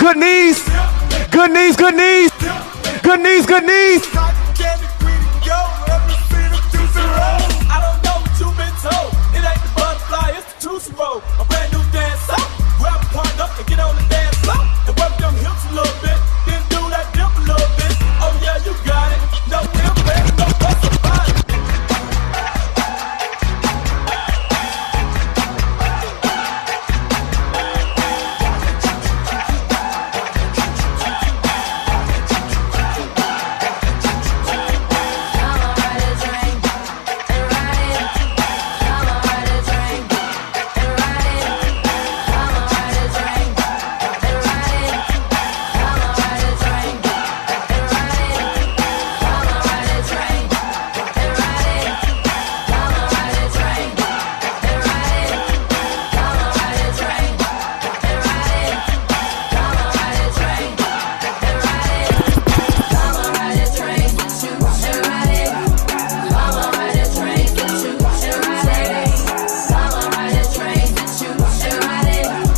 Good knees. Good knees, good knees. Good knees, good knees. A brand new dance up. Grab a partner and get on the dance floor. And work them hips a little bit. Then do that dip a little bit. Oh yeah, you got it. No impact, no fuss about it.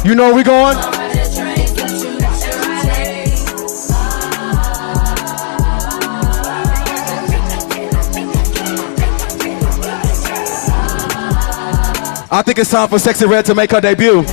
You know where we going? I think it's time for Sexy Red to make her debut.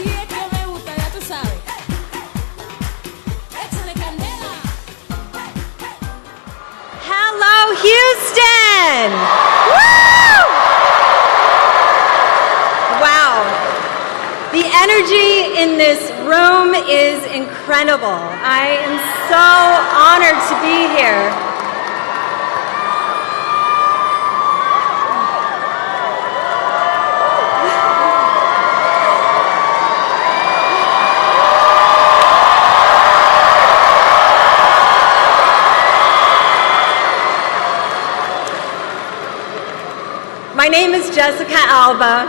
Así es que me gusta, ya tú sabes. Échale candela. Hello, Houston! Woo! Wow. The energy in this room is incredible. I am so honored to be here. My name is Jessica Alba.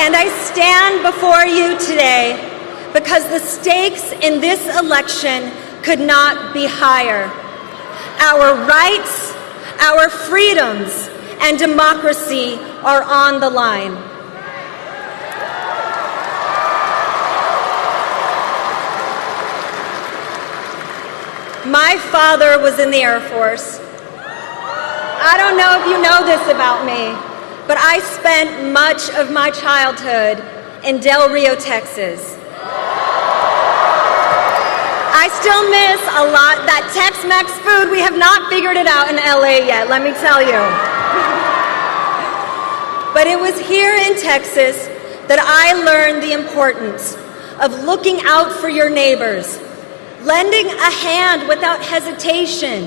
And I stand before you today because the stakes in this election could not be higher. Our rights, our freedoms, and democracy are on the line. My father was in the Air Force. I don't know if you know this about me, but I spent much of my childhood in Del Rio, Texas. I still miss a lot that Tex-Mex food. We have not figured it out in LA yet, let me tell you. But it was here in Texas that I learned the importance of looking out for your neighbors, lending a hand without hesitation,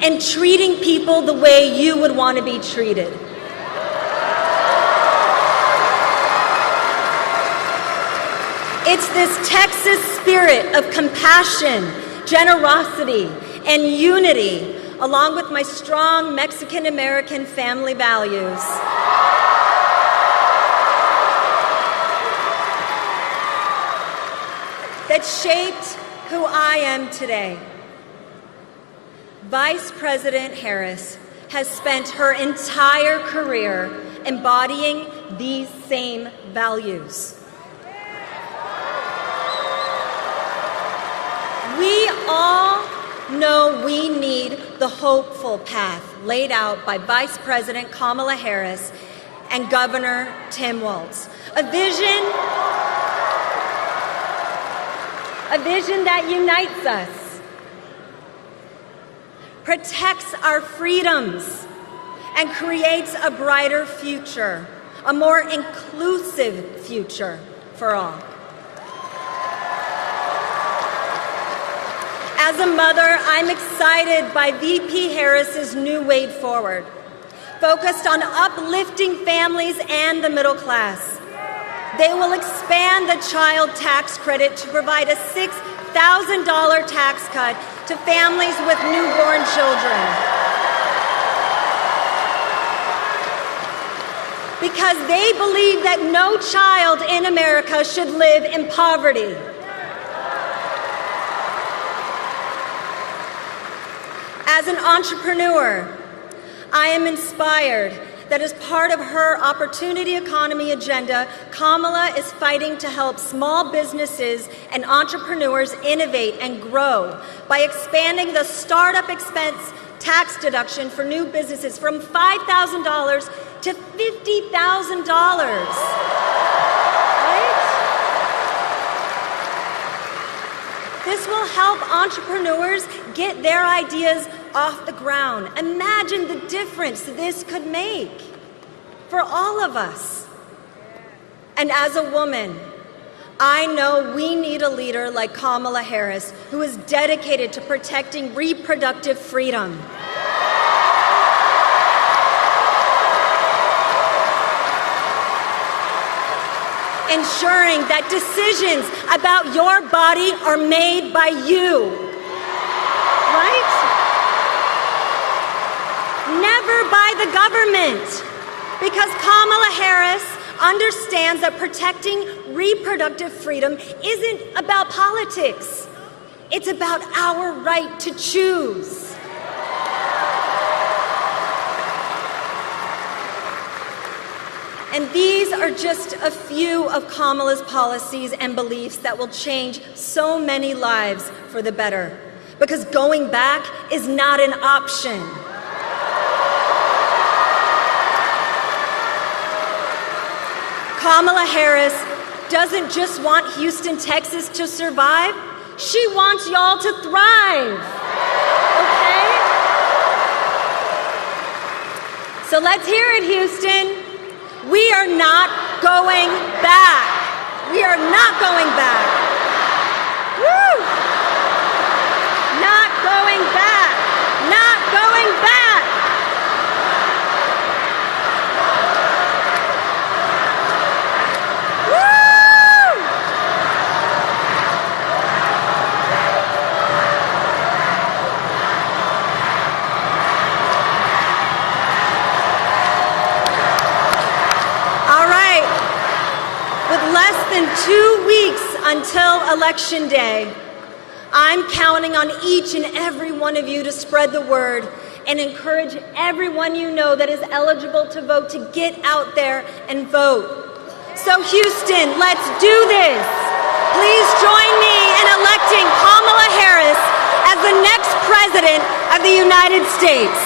and treating people the way you would want to be treated. It's this Texas spirit of compassion, generosity, and unity, along with my strong Mexican-American family values, that shaped who I am today. Vice President Harris has spent her entire career embodying these same values. We all know we need the hopeful path laid out by Vice President Kamala Harris and Governor Tim Walz. A vision that unites us, protects our freedoms, and creates a brighter future, a more inclusive future for all. As a mother, I'm excited by VP Harris's new way forward, focused on uplifting families and the middle class. They will expand the child tax credit to provide a $6,000 tax cut to families with newborn children. Because they believe that no child in America should live in poverty. As an entrepreneur, I am inspired that as part of her opportunity economy agenda, Kamala is fighting to help small businesses and entrepreneurs innovate and grow by expanding the startup expense tax deduction for new businesses from $5,000 to $50,000. This will help entrepreneurs get their ideas off the ground. Imagine the difference this could make for all of us. And as a woman, I know we need a leader like Kamala Harris who is dedicated to protecting reproductive freedom. Ensuring that decisions about your body are made by you, right? Never by the government, because Kamala Harris understands that protecting reproductive freedom isn't about politics. It's about our right to choose. And these are just a few of Kamala's policies and beliefs that will change so many lives for the better. Because going back is not an option. Kamala Harris doesn't just want Houston, Texas to survive, she wants y'all to thrive, okay? So let's hear it, Houston. We are not going back. We are not going back. Woo! Not going back. Not going back. Woo! All right. With less than 2 weeks until Election Day, I'm counting on each and every one of you to spread the word and encourage everyone you know that is eligible to vote to get out there and vote. So Houston, let's do this. Please join me in electing Kamala Harris as the next president of the United States.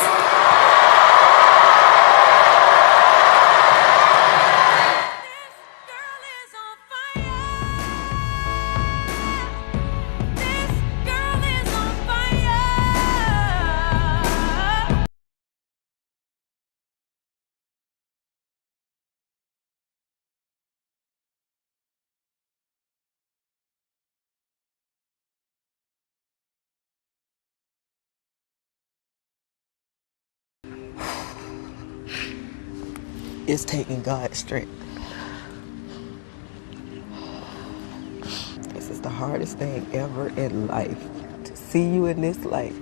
It's taking God's strength. This is the hardest thing ever in life, to see you in this light.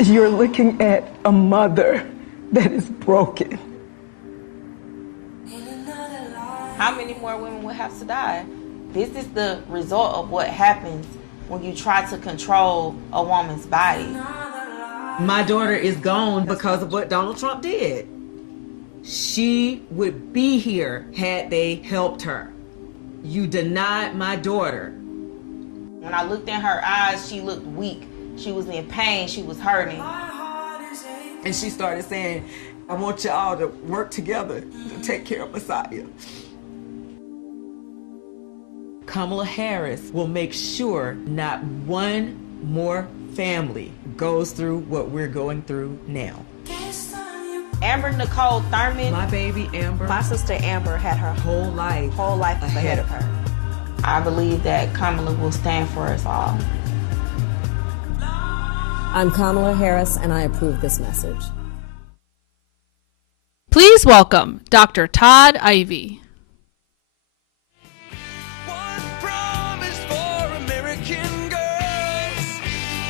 You're looking at a mother that is broken. How many more women would have to die? This is the result of what happens when you try to control a woman's body. My daughter is gone because of what Donald Trump did. She would be here had they helped her. You denied my daughter. When I looked in her eyes, she looked weak. She was in pain. She was hurting. And she started saying, I want y'all to work together to take care of Messiah. Kamala Harris will make sure not one more family goes through what we're going through now. Amber Nicole Thurman. My baby Amber. My sister Amber had her whole life ahead of her. I believe that Kamala will stand for us all. I'm Kamala Harris, and I approve this message. Please welcome Dr. Todd Ivy. One promise for American girls.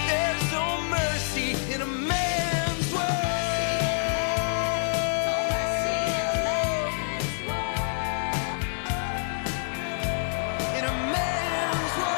There's no mercy in a man's world. In a man's world.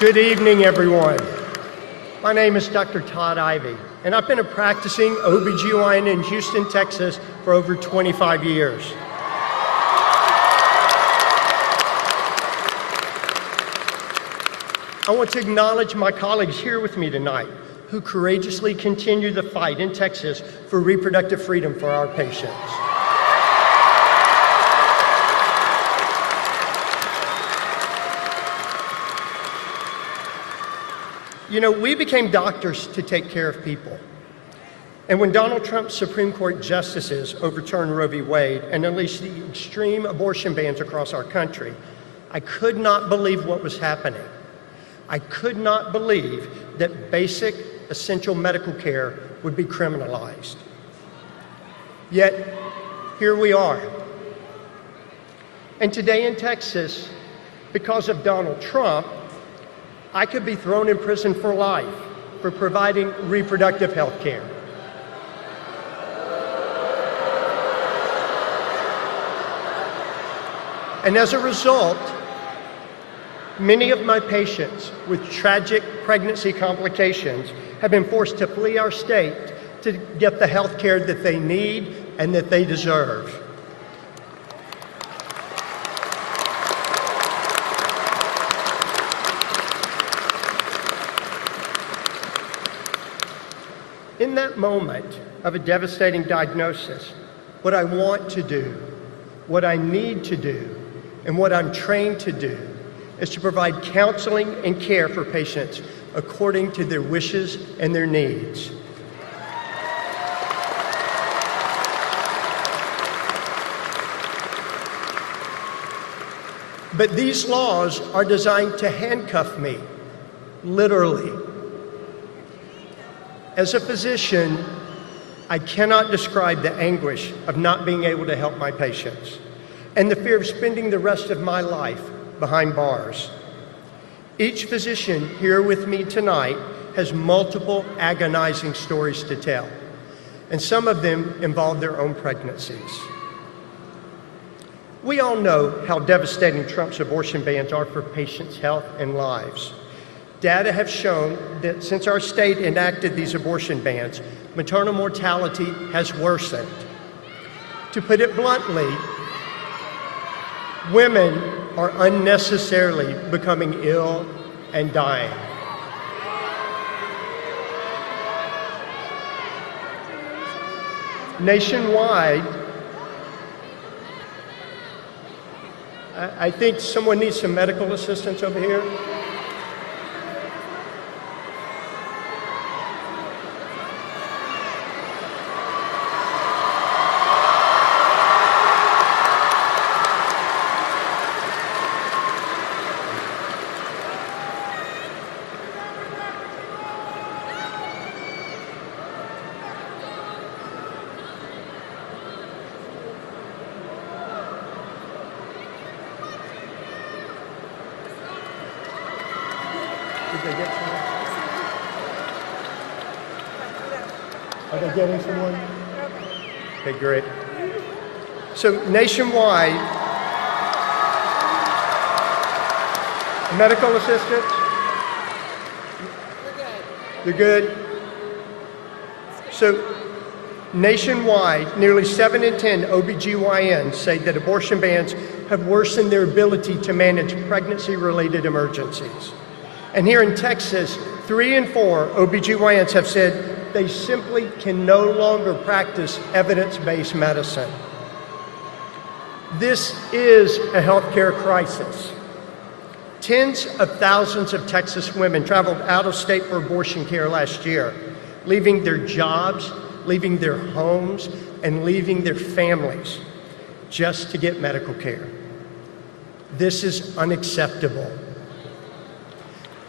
Good evening, everyone. My name is Dr. Todd Ivy, and I've been a practicing OBGYN in Houston, Texas for over 25 years. I want to acknowledge my colleagues here with me tonight who courageously continue the fight in Texas for reproductive freedom for our patients. You know, we became doctors to take care of people. And when Donald Trump's Supreme Court justices overturned Roe v. Wade and unleashed the extreme abortion bans across our country, I could not believe what was happening. I could not believe that basic, essential medical care would be criminalized. Yet, here we are. And today in Texas, because of Donald Trump, I could be thrown in prison for life for providing reproductive health care. And as a result, many of my patients with tragic pregnancy complications have been forced to flee our state to get the health care that they need and that they deserve. In that moment of a devastating diagnosis, what I want to do, what I need to do, and what I'm trained to do is to provide counseling and care for patients according to their wishes and their needs. But these laws are designed to handcuff me, literally. As a physician, I cannot describe the anguish of not being able to help my patients and the fear of spending the rest of my life behind bars. Each physician here with me tonight has multiple agonizing stories to tell, and some of them involve their own pregnancies. We all know how devastating Trump's abortion bans are for patients' health and lives. Data have shown that since our state enacted these abortion bans, maternal mortality has worsened. To put it bluntly, women are unnecessarily becoming ill and dying. Nationwide, I think someone needs some medical assistance over here. Are they getting someone? Okay, great. So nationwide, medical assistants? They're good? So nationwide, nearly 7 in 10 OBGYNs say that abortion bans have worsened their ability to manage pregnancy-related emergencies. And here in Texas, 3 in 4 OBGYNs have said they simply can no longer practice evidence-based medicine. This is a healthcare crisis. Tens of thousands of Texas women traveled out of state for abortion care last year, leaving their jobs, leaving their homes, and leaving their families just to get medical care. This is unacceptable.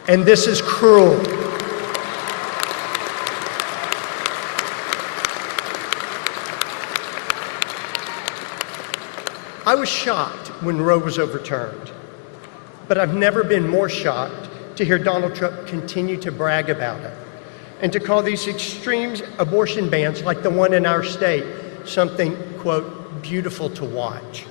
And this is cruel. I was shocked when Roe was overturned, but I've never been more shocked to hear Donald Trump continue to brag about it and to call these extreme abortion bans, like the one in our state, something, quote, beautiful to watch.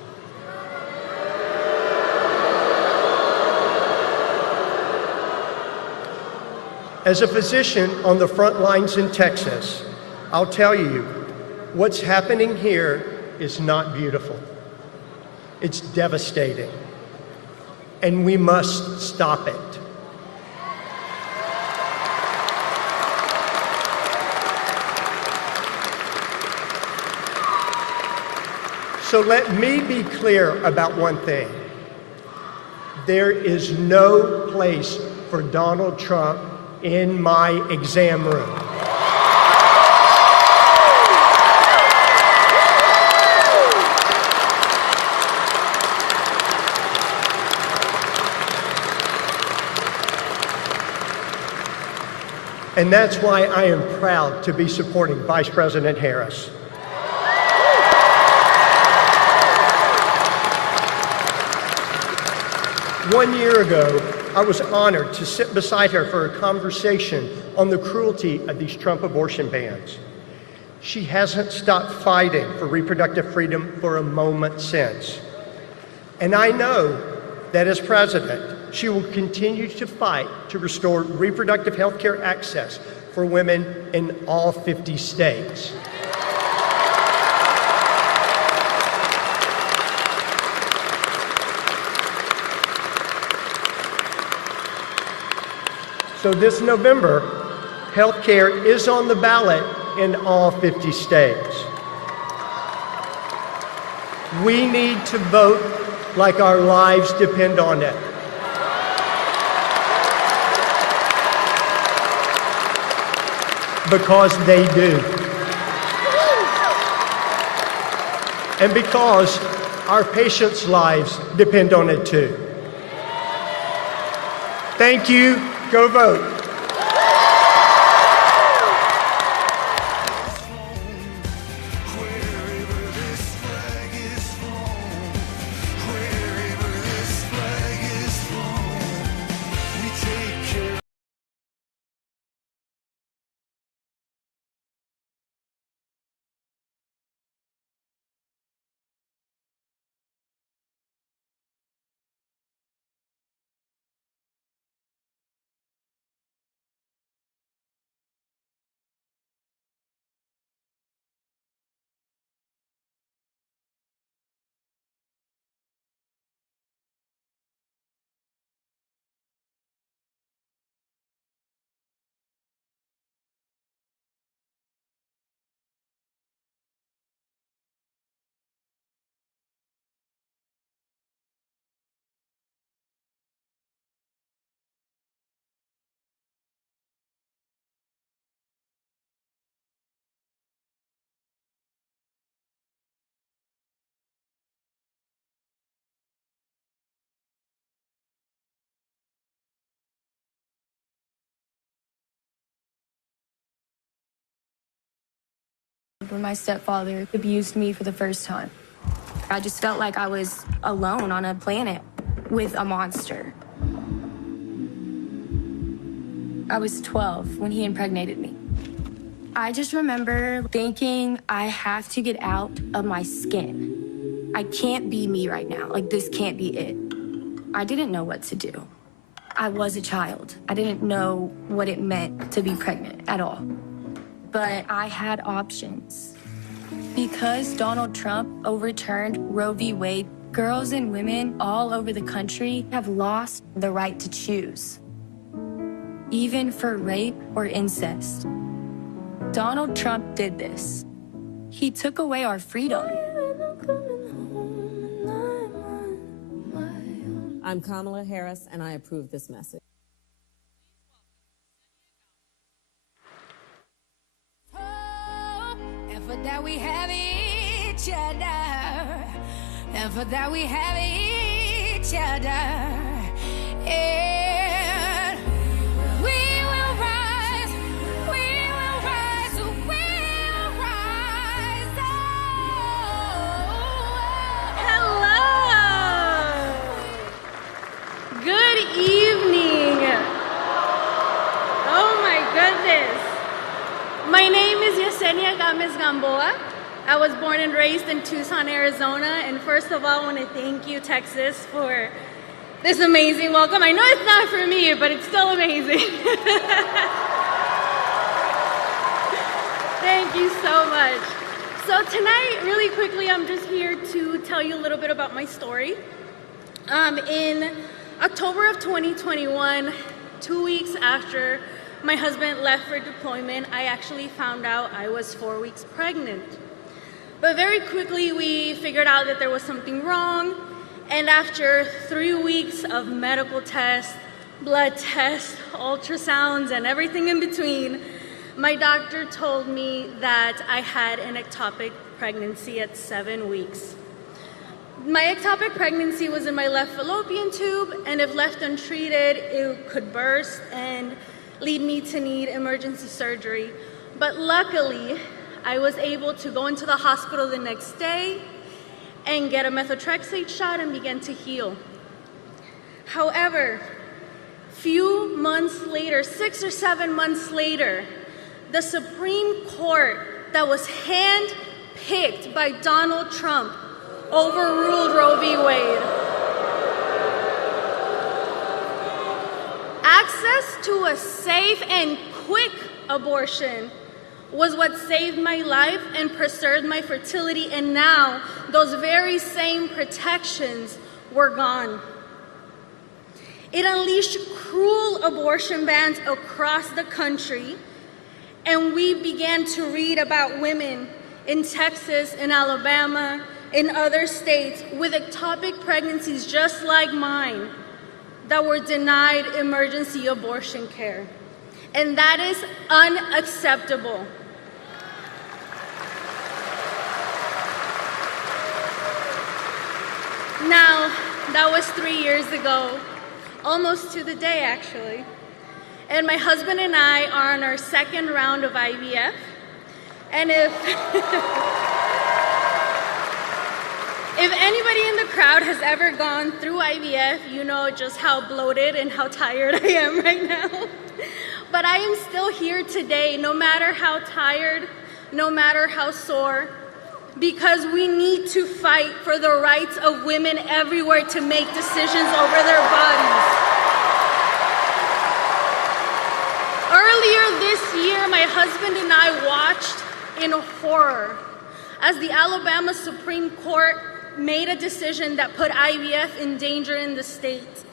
As a physician on the front lines in Texas, I'll tell you, what's happening here is not beautiful. It's devastating, and we must stop it. So let me be clear about one thing. There is no place for Donald Trump in my exam room. And that's why I am proud to be supporting Vice President Harris. 1 year ago, I was honored to sit beside her for a conversation on the cruelty of these Trump abortion bans. She hasn't stopped fighting for reproductive freedom for a moment since. And I know that as president, she will continue to fight to restore reproductive health care access for women in all 50 states. So this November, health care is on the ballot in all 50 states. We need to vote like our lives depend on it. Because they do. And because our patients' lives depend on it too. Thank you. Go vote. When my stepfather abused me for the first time, I just felt like I was alone on a planet with a monster. I was 12 when he impregnated me. I just remember thinking, I have to get out of my skin. I can't be me right now. Like, this can't be it. I didn't know what to do. I was a child. I didn't know what it meant to be pregnant at all. But I had options. Because Donald Trump overturned Roe v. Wade, girls and women all over the country have lost the right to choose, even for rape or incest. Donald Trump did this. He took away our freedom. I'm Kamala Harris, and I approve this message. For that we have each other, and for that we have each other, and we will rise, we will rise, we will rise. Hello. Good evening. Oh my goodness. My name is Gamboa. I was born and raised in Tucson, Arizona, and first of all, I want to thank you, Texas, for this amazing welcome. I know it's not for me, but it's still amazing. Thank you so much. So tonight, really quickly, I'm just here to tell you a little bit about my story. In October of 2021, 2 weeks after my husband left for deployment, I actually found out I was 4 weeks pregnant. But very quickly, we figured out that there was something wrong. And after 3 weeks of medical tests, blood tests, ultrasounds, and everything in between, my doctor told me that I had an ectopic pregnancy at 7 weeks. My ectopic pregnancy was in my left fallopian tube, and if left untreated, it could burst and lead me to need emergency surgery. But luckily, I was able to go into the hospital the next day and get a methotrexate shot and begin to heal. However, few months later, 6 or 7 months later, the Supreme Court that was hand-picked by Donald Trump overruled Roe v. Wade. Access to a safe and quick abortion was what saved my life and preserved my fertility, and now those very same protections were gone. It unleashed cruel abortion bans across the country, and we began to read about women in Texas, in Alabama, in other states with ectopic pregnancies just like mine that were denied emergency abortion care. And that is unacceptable. Now, that was 3 years ago, almost to the day actually. And my husband and I are on our second round of IVF. And if anybody in the crowd has ever gone through IVF, you know just how bloated and how tired I am right now. But I am still here today, no matter how tired, no matter how sore, because we need to fight for the rights of women everywhere to make decisions over their bodies. Earlier this year, my husband and I watched in horror as the Alabama Supreme Court made a decision that put IVF in danger in the state.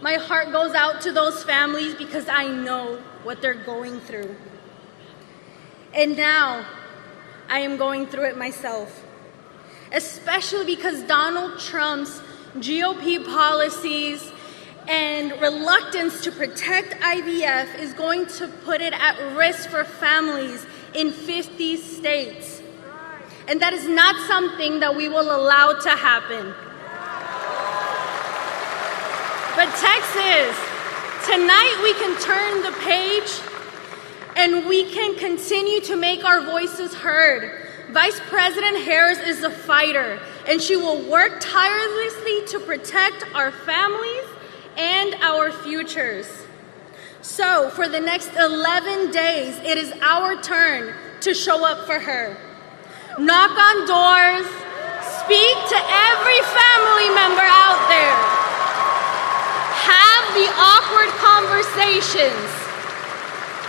My heart goes out to those families because I know what they're going through. And now, I am going through it myself, especially because Donald Trump's GOP policies and reluctance to protect IVF is going to put it at risk for families in 50 states. And that is not something that we will allow to happen. But Texas, tonight we can turn the page and we can continue to make our voices heard. Vice President Harris is a fighter, and she will work tirelessly to protect our families and our futures. So for the next 11 days, it is our turn to show up for her. Knock on doors, speak to every family member out there, have the awkward conversations,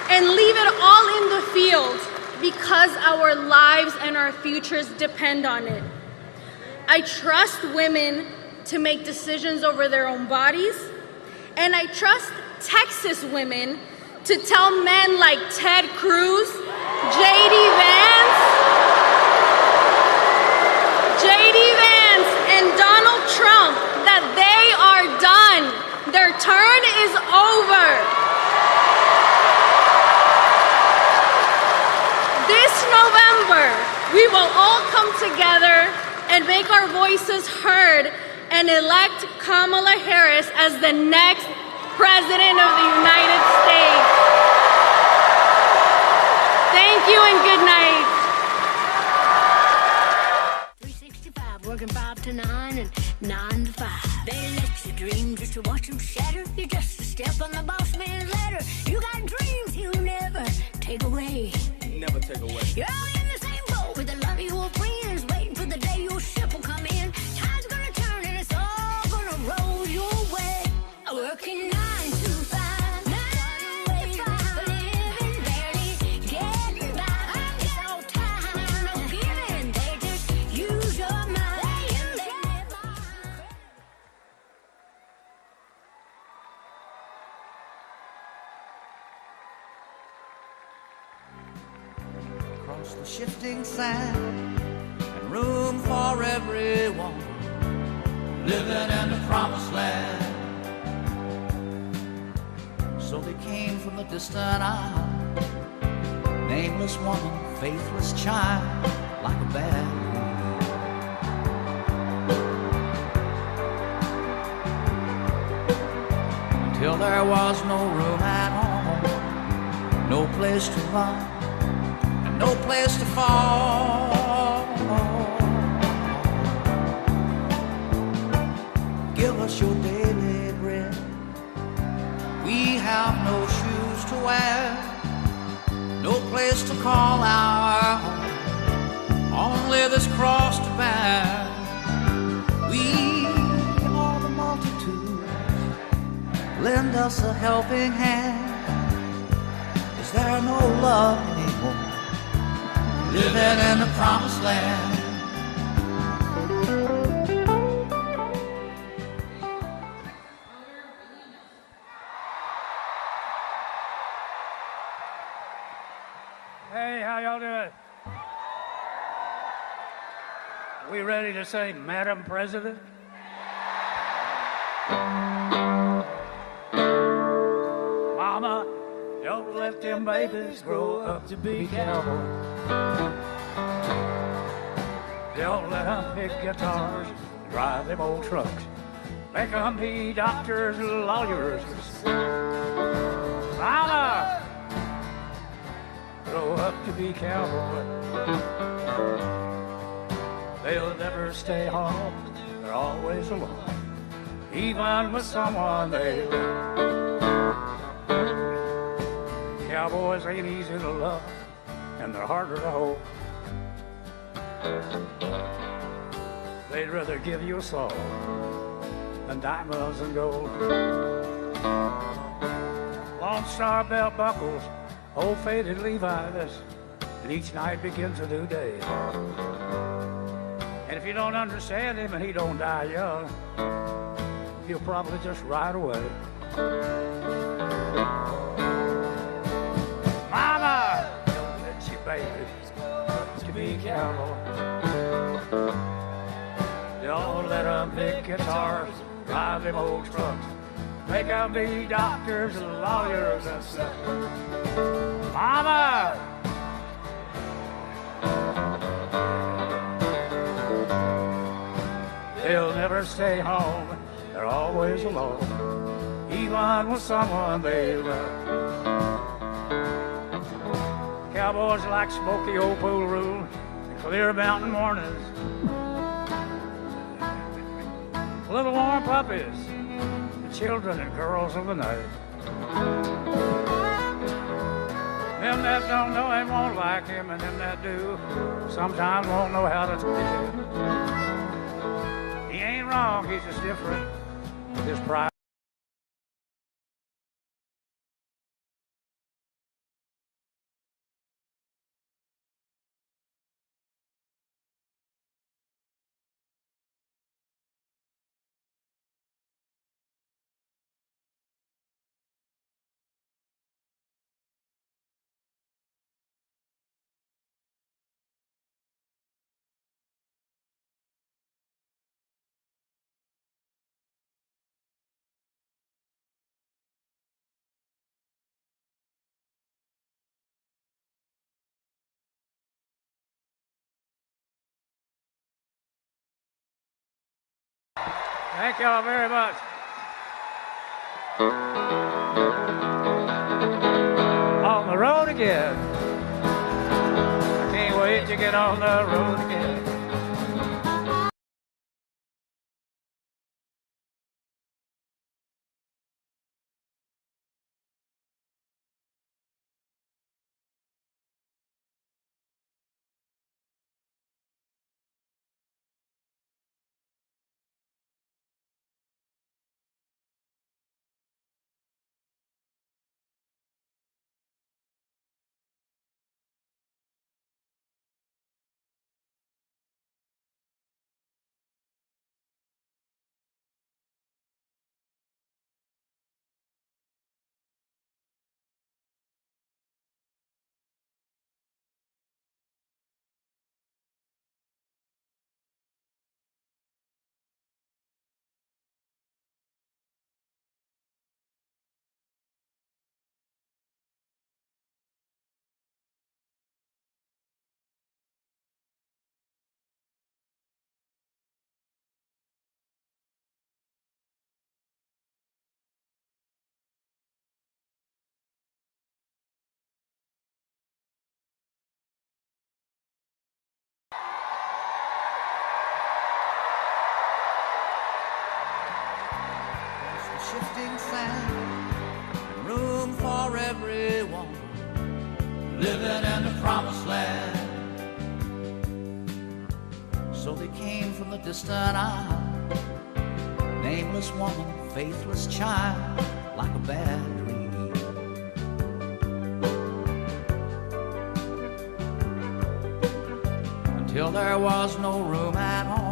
and leave it all in the field because our lives and our futures depend on it. I trust women to make decisions over their own bodies, and I trust Texas women to tell men like Ted Cruz, J.D. Vance, and Donald Trump that they are done. Their turn is over. This November, we will all come together and make our voices heard and elect Kamala Harris as the next President of the United States. Thank you and good night. 365, working 5 to 9 and 9 to 5. They let you dream just to watch them shatter. You're just a step on the boss man's ladder. You got dreams he'll never take away. Never take away. You're all in the same boat with a lot of your friends, waiting for the day your ship will come in. Time's gonna turn and it's all gonna roll your way. Working 9 to 5, 9 to 5, living barely getting by. No time, no giving. They just use your mind. Across the shifting sand and room for everyone, living in the promised land. So they came from the distant isle, nameless woman, faithless child, like a bad dream. Until there was no room at home, no place to run, and no place to fall. Give us your daily bread. have no shoes to wear, no place to call our own, only this cross to bear. We are the multitude, lend us a helping hand. Is there no love anymore, living in the promised land? Hey, how y'all doing? We ready to say, Madam President? Mama, don't let them babies grow up to be cowboys. Don't let them pick guitars, drive them old trucks. Make them be doctors, lawyers. Mama, grow up to be cowboys. They'll never stay home, they're always alone, even with someone they love. Cowboys ain't easy to love, and they're harder to hold. They'd rather give you a soul than diamonds and gold. Lone Star belt buckles, old faded Levi's, and each night begins a new day. And if you don't understand him and he don't die young, he'll probably just ride away. Mama, don't let your babies to be cowboy. Don't let them pick guitars, drive them old trucks, make them be doctors and lawyers and stuff. Mama! They'll never stay home, they're always alone, even with someone they love. Cowboys like smoky old pool room and clear mountain mornings. Little warm puppies, the children and girls of the night. Them that don't know him won't like him, and them that do sometimes won't know how to treat him. He ain't wrong, he's just different. His pride. Thank y'all very much. On the road again. I can't wait to get on the road again. living in the promised land. So they came from the distant isle, nameless woman, faithless child, like a bad dream. Until there was no room at all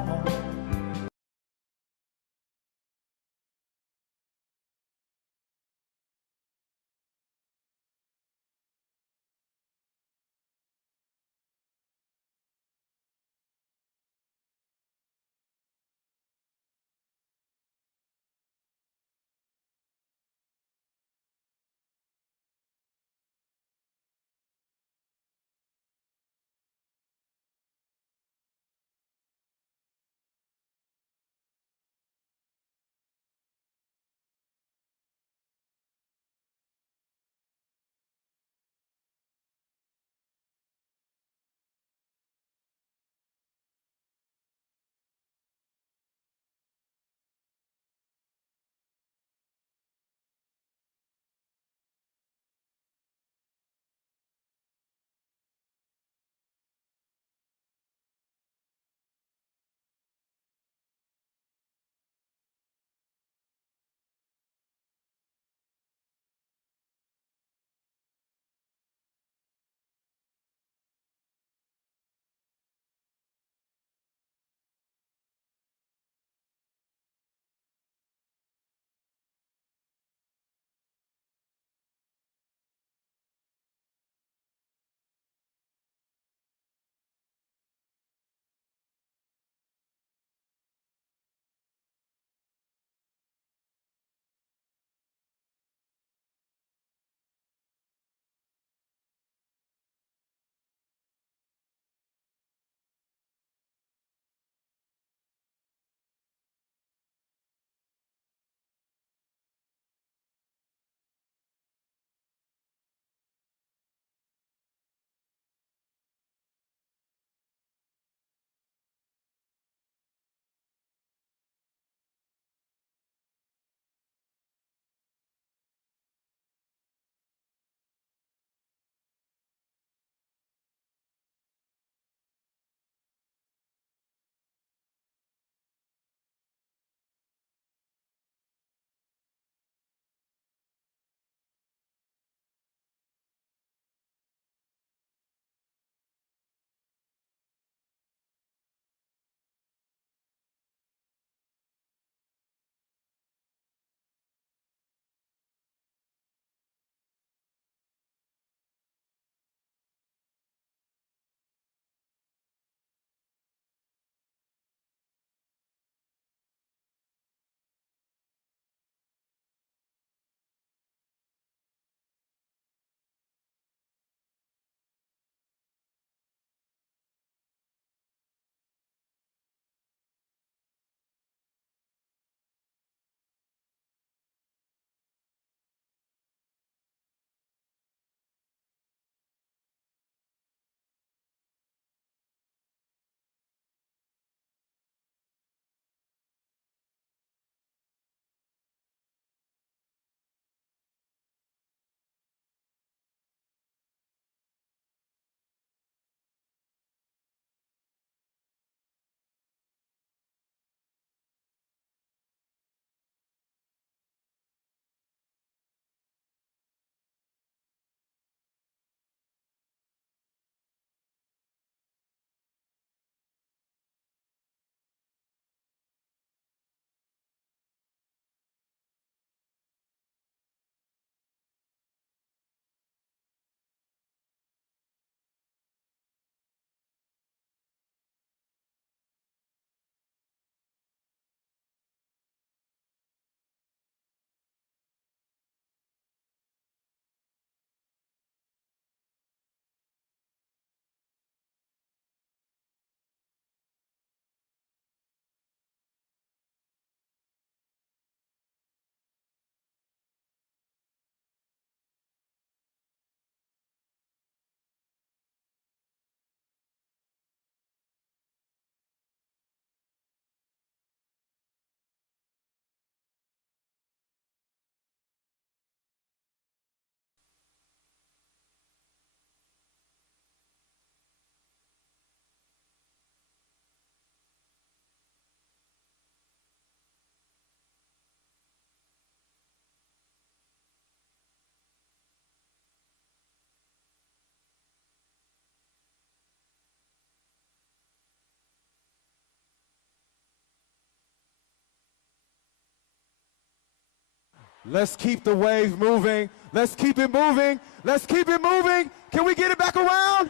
Let's keep the wave moving. Let's keep it moving. Let's keep it moving. Can we get it back around?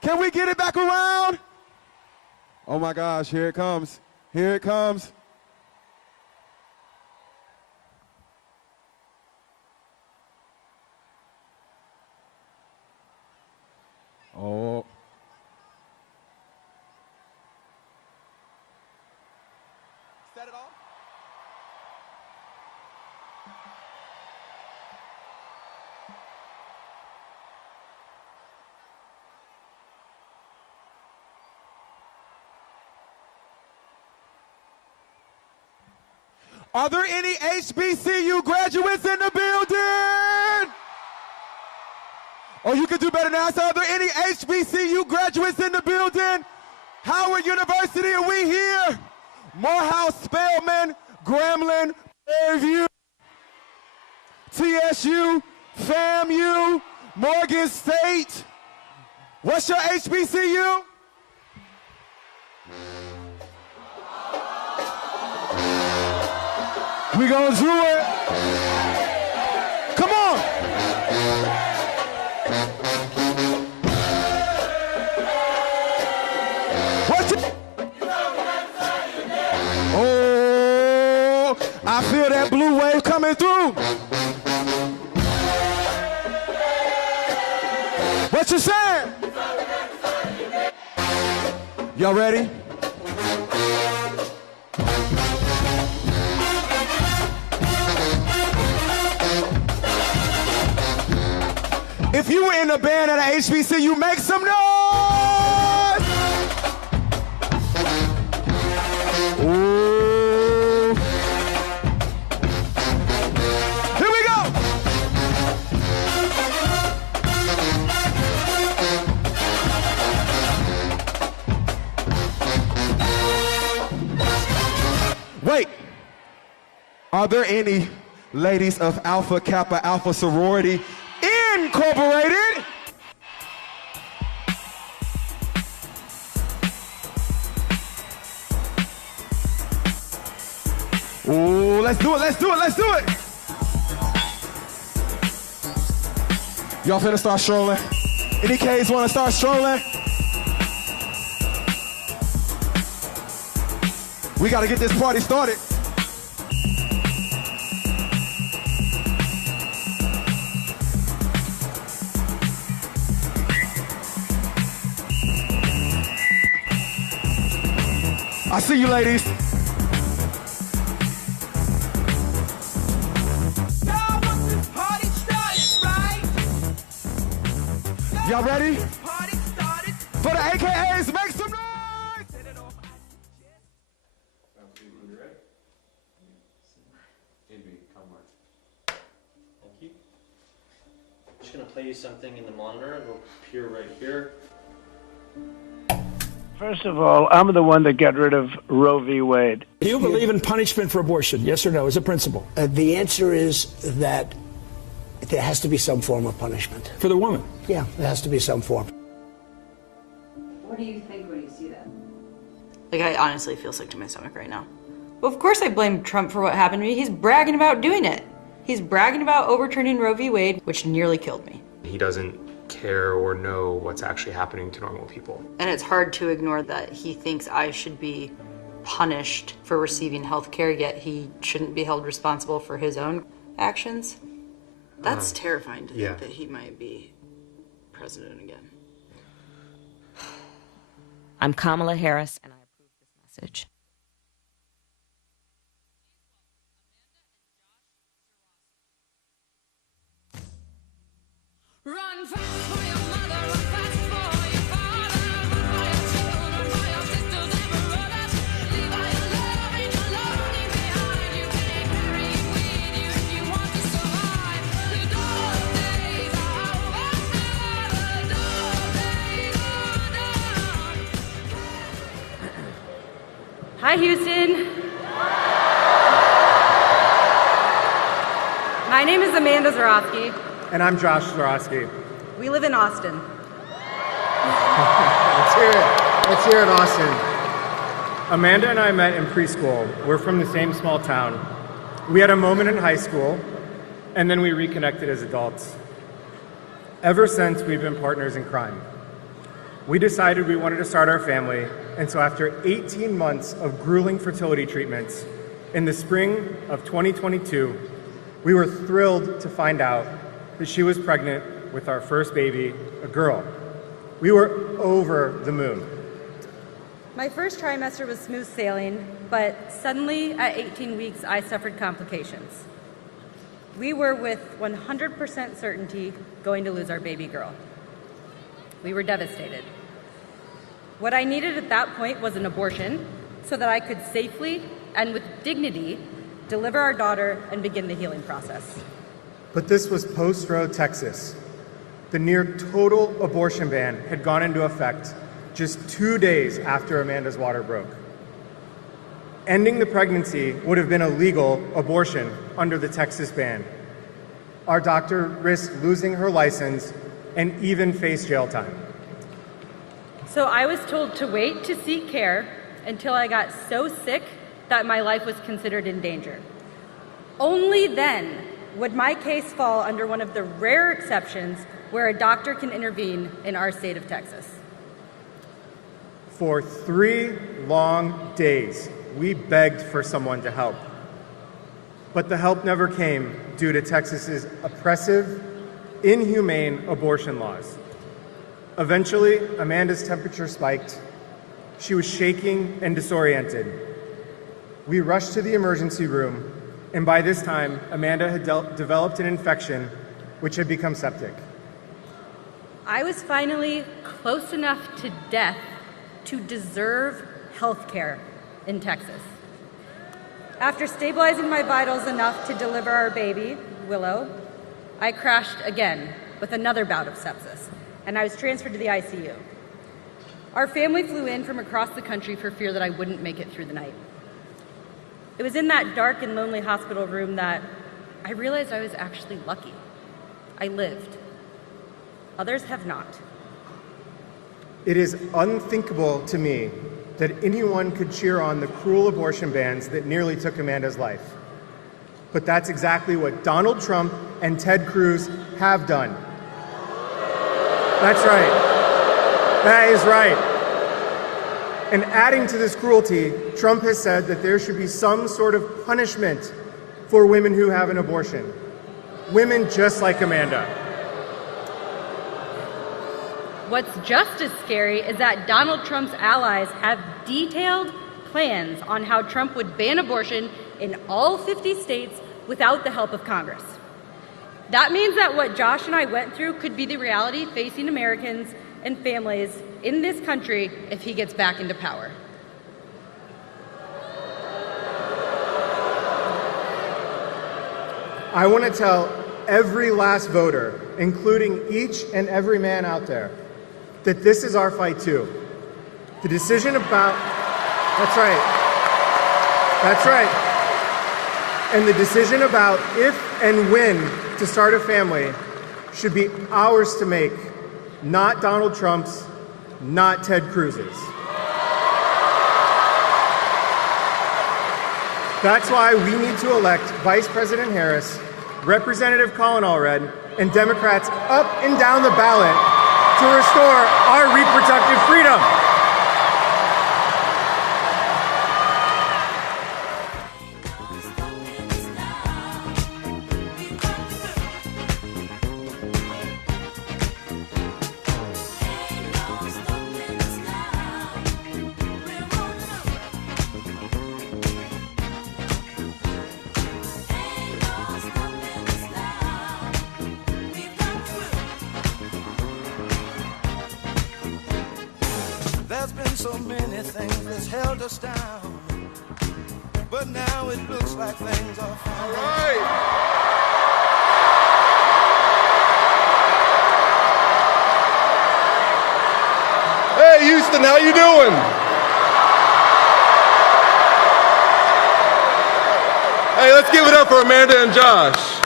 Can we get it back around? Oh my gosh, here it comes. Here it comes. Oh. Set it off. Are there any HBCU graduates in the building? Oh, you can do better now. So are there any HBCU graduates in the building? Howard University, are we here? Morehouse, Spelman, Grambling, Fairview, TSU, FAMU, Morgan State. What's your HBCU? We gonna do it. Come on. What's it? Oh, I feel that blue wave coming through. What you saying? Y'all ready? If you were in a band at a HBCU, make some noise! Ooh. Here we go! Wait, are there any ladies of Alpha Kappa Alpha sorority Incorporated? Ooh, let's do it, let's do it, let's do it. Y'all finna start strolling? Any K's wanna start strolling? We gotta get this party started. I see you, ladies. Y'all ready? For the AKAs, make some noise! Thank you. I'm just gonna play you something in the monitor. It'll appear right here. First of all, I'm the one that got rid of Roe v. Wade. Do you believe in punishment for abortion? Yes or no, as a principle? The answer is that there has to be some form of punishment. For the woman? Yeah, there has to be some form. What do you think when you see that? Like, I honestly feel sick to my stomach right now. Well, of course I blame Trump for what happened to me. He's bragging about doing it. He's bragging about overturning Roe v. Wade, which nearly killed me. He doesn't care or know what's actually happening to normal people. And it's hard to ignore that he thinks I should be punished for receiving health care, yet he shouldn't be held responsible for his own actions. That's terrifying to think that he might be president again. I'm Kamala Harris, and I approve this message. Run fast for your mother, run fast for your father, run for your children, for your sisters and brothers. Leave all your love and your lonely behind. You can't carry it with you if you want to survive. The dark days are over now, the dark days are done. Hi, Houston. My name is Amanda Zarofsky. And I'm Josh Zarofsky. We live in Austin. Let's hear it. Let's hear it, Austin. Amanda and I met in preschool. We're from the same small town. We had a moment in high school, and then we reconnected as adults. Ever since, we've been partners in crime. We decided we wanted to start our family, and so after 18 months of grueling fertility treatments, in the spring of 2022, we were thrilled to find out that she was pregnant with our first baby, a girl. We were over the moon. My first trimester was smooth sailing, but suddenly at 18 weeks, I suffered complications. We were with 100% certainty going to lose our baby girl. We were devastated. What I needed at that point was an abortion so that I could safely and with dignity deliver our daughter and begin the healing process. But this was Post Road, Texas. The near total abortion ban had gone into effect just 2 days after Amanda's water broke. Ending the pregnancy would have been a legal abortion under the Texas ban. Our doctor risked losing her license and even faced jail time. So I was told to wait to seek care until I got so sick that my life was considered in danger. Only then would my case fall under one of the rare exceptions where a doctor can intervene in our state of Texas. For 3 long days, we begged for someone to help. But the help never came due to Texas's oppressive, inhumane abortion laws. Eventually, Amanda's temperature spiked. She was shaking and disoriented. We rushed to the emergency room, and by this time, Amanda had developed an infection which had become septic. I was finally close enough to death to deserve health care in Texas. After stabilizing my vitals enough to deliver our baby, Willow, I crashed again with another bout of sepsis, and I was transferred to the ICU. Our family flew in from across the country for fear that I wouldn't make it through the night. It was in that dark and lonely hospital room that I realized I was actually lucky. I lived. Others have not. It is unthinkable to me that anyone could cheer on the cruel abortion bans that nearly took Amanda's life. But that's exactly what Donald Trump and Ted Cruz have done. That's right. That is right. And adding to this cruelty, Trump has said that there should be some sort of punishment for women who have an abortion. Women just like Amanda. What's just as scary is that Donald Trump's allies have detailed plans on how Trump would ban abortion in all 50 states without the help of Congress. That means that what Josh and I went through could be the reality facing Americans and families in this country if he gets back into power. I want to tell every last voter, including each and every man out there, that this is our fight too. The decision about, that's right. And the decision about if and when to start a family should be ours to make, not Donald Trump's, not Ted Cruz's. That's why we need to elect Vice President Harris, Representative Colin Allred, and Democrats up and down the ballot to restore our reproductive freedom. There's been so many things that's held us down, but now it looks like things are fine. All right. Hey, Houston, how you doing? Hey, let's give it up for Amanda and Josh.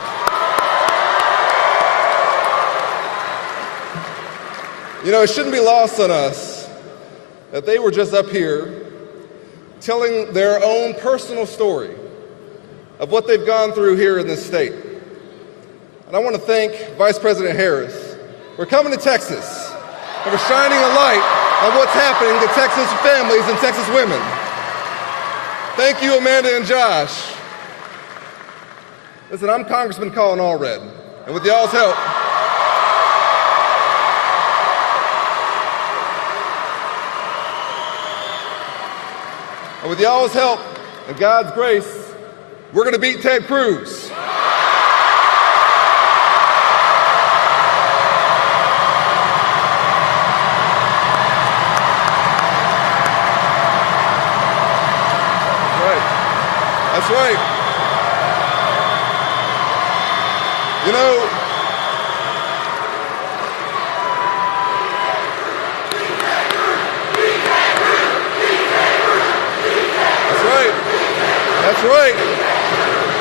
You know, it shouldn't be lost on us that they were just up here telling their own personal story of what they've gone through here in this state. And I want to thank Vice President Harris for coming to Texas and for shining a light on what's happening to Texas families and Texas women. Thank you, Amanda and Josh. Listen, I'm Congressman Colin Allred, and with y'all's help, and God's grace, we're going to beat Ted Cruz. That's right. You know, that's right.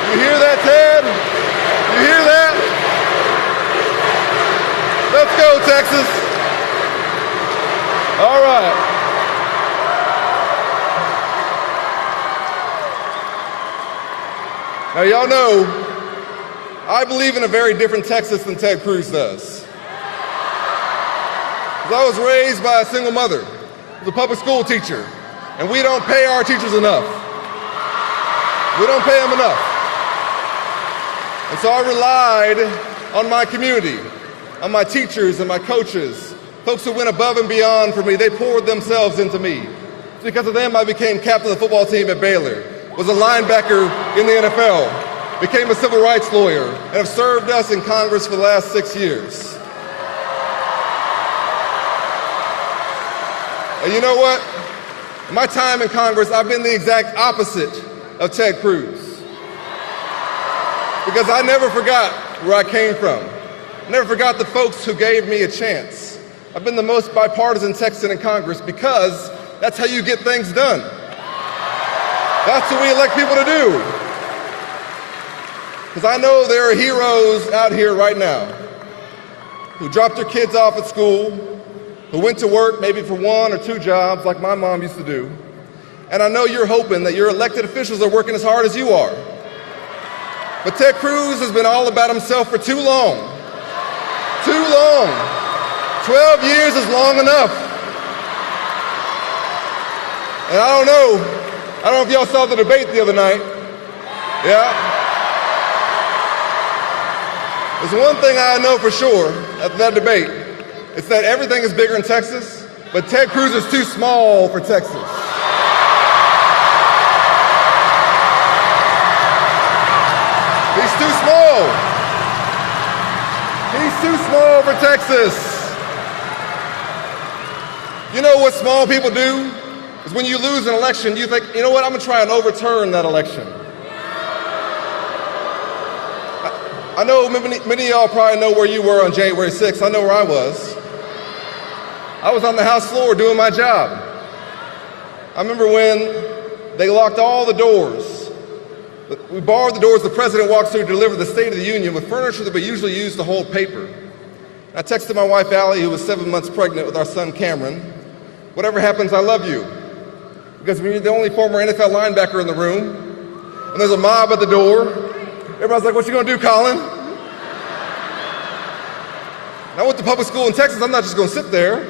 You hear that, Ted? You hear that? Let's go, Texas. All right. Now, y'all know, I believe in a very different Texas than Ted Cruz does. Because I was raised by a single mother, who's a public school teacher, and we don't pay our teachers enough. We don't pay them enough. And so I relied on my community, on my teachers and my coaches, folks who went above and beyond for me. They poured themselves into me. Because of them, I became captain of the football team at Baylor, was a linebacker in the NFL, became a civil rights lawyer, and have served us in Congress for the last 6 years. And you know what? In my time in Congress, I've been the exact opposite of Ted Cruz. Because I never forgot where I came from. I never forgot the folks who gave me a chance. I've been the most bipartisan Texan in Congress because that's how you get things done. That's what we elect people to do. Because I know there are heroes out here right now who dropped their kids off at school, who went to work maybe for 1 or 2 jobs like my mom used to do. And I know you're hoping that your elected officials are working as hard as you are. But Ted Cruz has been all about himself for too long. Too long. 12 years is long enough. And I don't know if y'all saw the debate the other night. Yeah? There's one thing I know for sure after that debate. It's that everything is bigger in Texas, but Ted Cruz is too small for Texas. He's too small. He's too small for Texas. You know what small people do? Is when you lose an election, you think, you know what, I'm going to try and overturn that election. I know many of y'all probably know where you were on January 6th. I know where I was. I was on the House floor doing my job. I remember when they locked all the doors. We borrowed the doors the president walks through to deliver the State of the Union with furniture that we usually use to hold paper. I texted my wife, Allie, who was 7 months pregnant with our son, Cameron. Whatever happens, I love you. Because when you're the only former NFL linebacker in the room, and there's a mob at the door, everybody's like, what you gonna do, Colin? And I went to public school in Texas, I'm not just gonna sit there.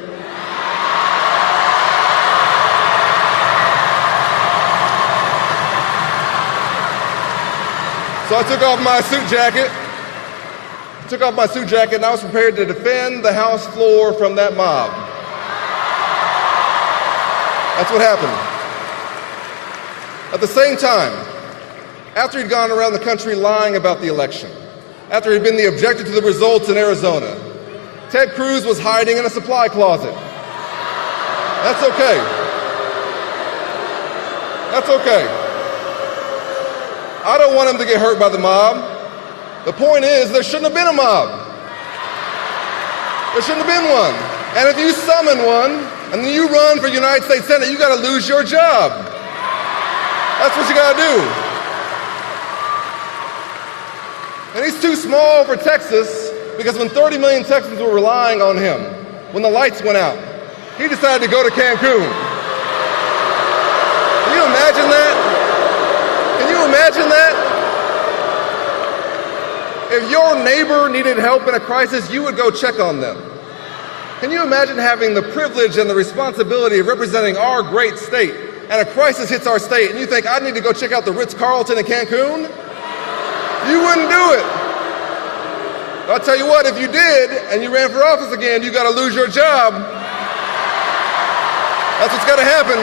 So I took off my suit jacket, and I was prepared to defend the House floor from that mob. That's what happened. At the same time, after he'd gone around the country lying about the election, after he'd been the objector to the results in Arizona, Ted Cruz was hiding in a supply closet. That's okay. That's okay. I don't want him to get hurt by the mob. The point is, there shouldn't have been a mob. There shouldn't have been one. And if you summon one, and then you run for United States Senate, you gotta lose your job. That's what you gotta do. And he's too small for Texas because when 30 million Texans were relying on him, when the lights went out, he decided to go to Cancun. Can you imagine that? Can you imagine that? if your neighbor needed help in a crisis, you would go check on them. Can you imagine having the privilege and the responsibility of representing our great state, and a crisis hits our state, and you think, I need to go check out the Ritz-Carlton in Cancun? You wouldn't do it. I'll tell you what, if you did, and you ran for office again, you gotta lose your job. That's what's gotta happen.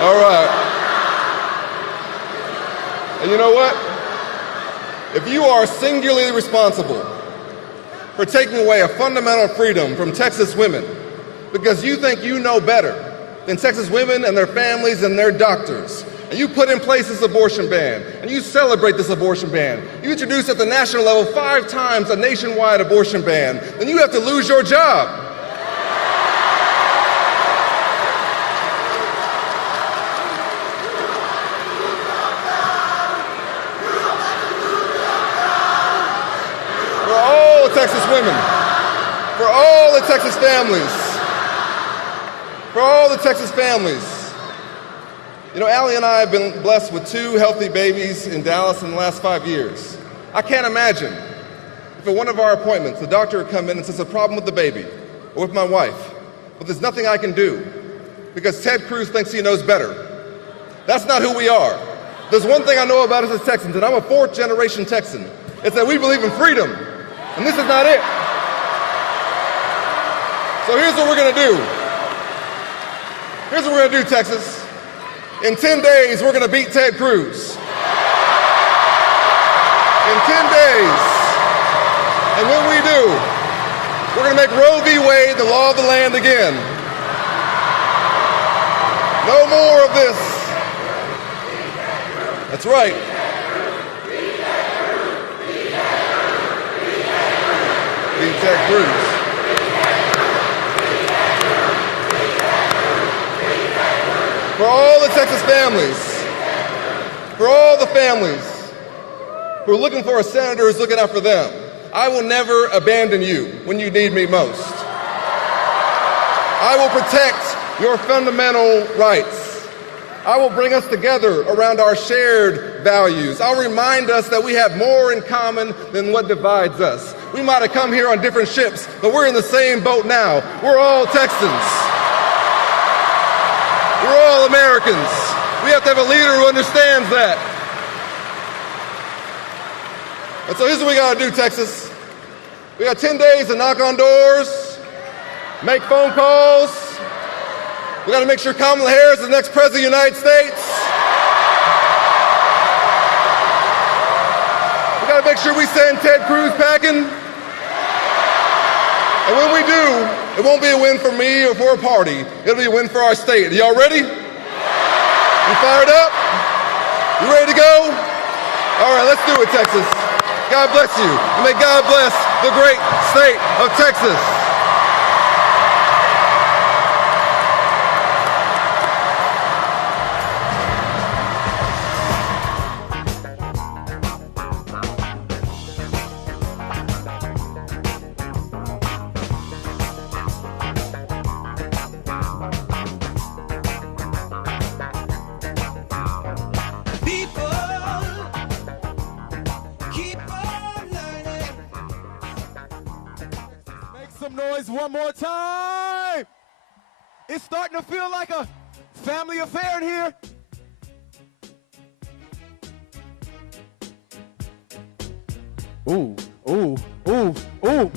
All right. And you know what? If you are singularly responsible for taking away a fundamental freedom from Texas women because you think you know better than Texas women and their families and their doctors, and you put in place this abortion ban, and you celebrate this abortion ban, you introduce at the national level 5 times a nationwide abortion ban, then you have to lose your job. Texas women, for all the Texas families, for all the Texas families. You know, Allie and I have been blessed with 2 healthy babies in Dallas in the last 5 years. I can't imagine if at one of our appointments the doctor would come in and says, a problem with the baby or with my wife, but there's nothing I can do because Ted Cruz thinks he knows better. That's not who we are. There's one thing I know about us as Texans, and I'm a 4th-generation Texan. It's that we believe in freedom. And this is not it. So here's what we're going to do. Here's what we're going to do, Texas. In 10 days, we're going to beat Ted Cruz. In 10 days. And when we do, we're going to make Roe v. Wade the law of the land again. No more of this. That's right. Ted Cruz. For all the Texas families, for all the families who are looking for a senator who's looking out for them, I will never abandon you when you need me most. I will protect your fundamental rights. I will bring us together around our shared values. I'll remind us that we have more in common than what divides us. We might have come here on different ships, but we're in the same boat now. We're all Texans. We're all Americans. We have to have a leader who understands that. And so here's what we gotta do, Texas. We got 10 days to knock on doors, make phone calls. We gotta make sure Kamala Harris is the next president of the United States. We gotta make sure we send Ted Cruz packing. And when we do, it won't be a win for me or for a party. It'll be a win for our state. Are y'all ready? You fired up? You ready to go? All right, let's do it, Texas. God bless you. And may God bless the great state of Texas. Noise one more time. It's starting to feel like a family affair in here. Ooh, ooh, ooh, ooh.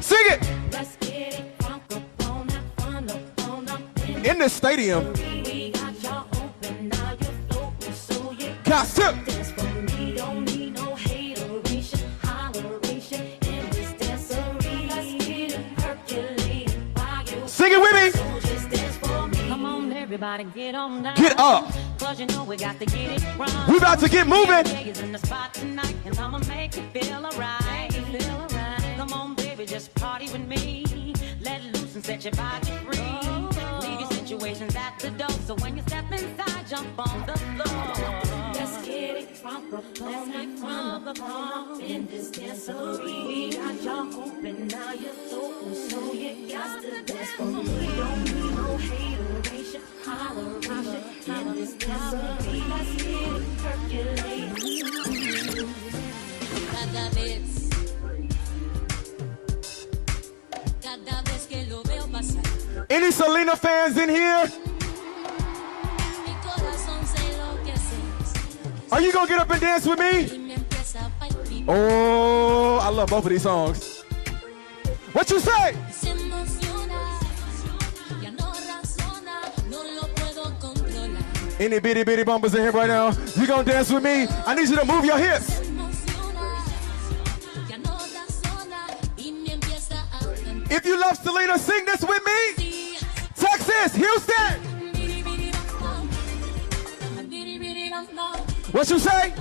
Sing it. In this stadium. Gossip. Sing it with me. Come on, everybody, get on down. Get up. You know we got to get it right. We about to get moving. In the spot tonight, and I'ma make you feel alright. Come on, baby, just party with me. set your body free. Leave your situations at the door. So when you step inside, jump on the floor. Let's get it from the in this dancery. We got y'all open, now you're so you got to dance for me. We don't need no hateration, holleration in this dancery. Let's get it percolating. Cada vez que lo veo pasar. Any Selena fans in here? Are you gonna get up and dance with me? Oh, I love both of these songs. What you say? Any bitty bitty bumpers in here right now? You gonna dance with me? I need you to move your hips. If you love Selena, sing this with me. Texas, Houston. What you say?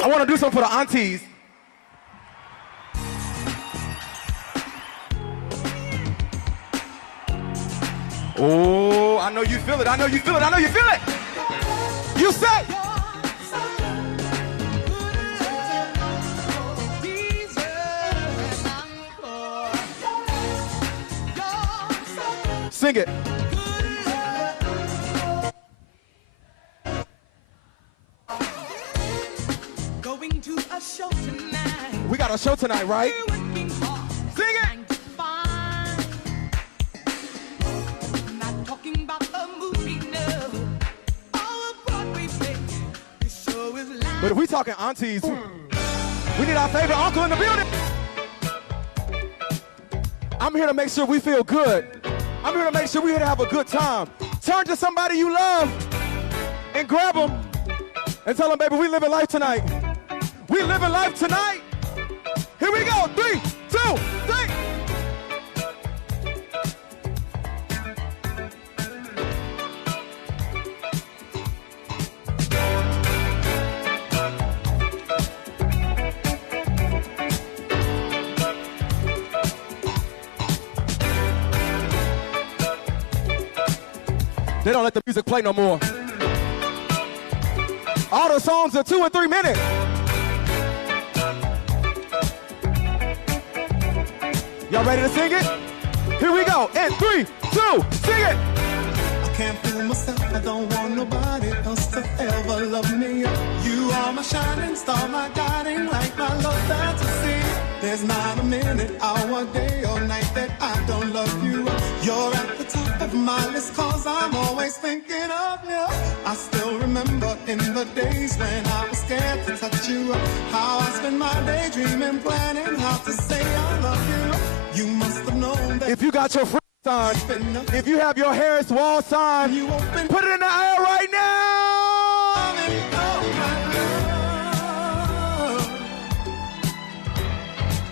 I want to do something for the aunties. Oh, I know you feel it. I know you feel it. I know you feel it. You say. Sing it. Going to a show tonight. We got a show tonight, right? Sing it. Not talking about a movie, no. Our Broadway play. This show is live. But if we talking aunties, we need our favorite uncle in the building. I'm here to make sure we feel good. I'm here to make sure we're here to have a good time. Turn to somebody you love and grab them and tell them, baby, we living life tonight. We living life tonight. Here we go. 3, 2, 3. They don't let the music play no more. All the songs are 2 and 3 minutes. Y'all ready to sing it? Here we go. In 3, 2, sing it. I can't fool myself. I don't want nobody else to ever love me. You are my shining star, my guiding light, my love fantasy. There's not a minute, hour, day, or night that I don't love you. You're at the top of my list, cause I'm always thinking of you. I still remember in the days when I was scared to touch you, how I spent my day dreaming, planning how to say I love you. You must have known that. If you got your friend sign, if you have your Harris Wall sign, put it in the air right now.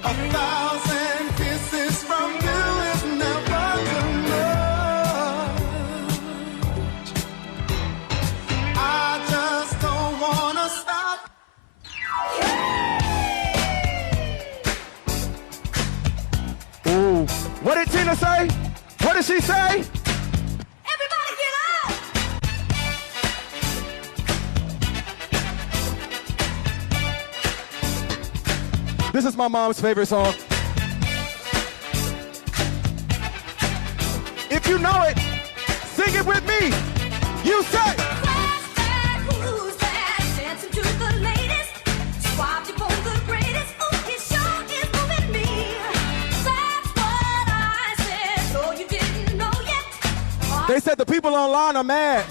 A thousand kisses from you is never too much. I just don't wanna stop. Ooh, what did Tina say? What did she say? Everybody get up! This is my mom's favorite song. If you know it, sing it with me. You say. Who's that? Dancing to the latest. Swap you for the greatest. Ooh, it sure is moving me. That's what I said. So you didn't know yet. They said the people online are mad.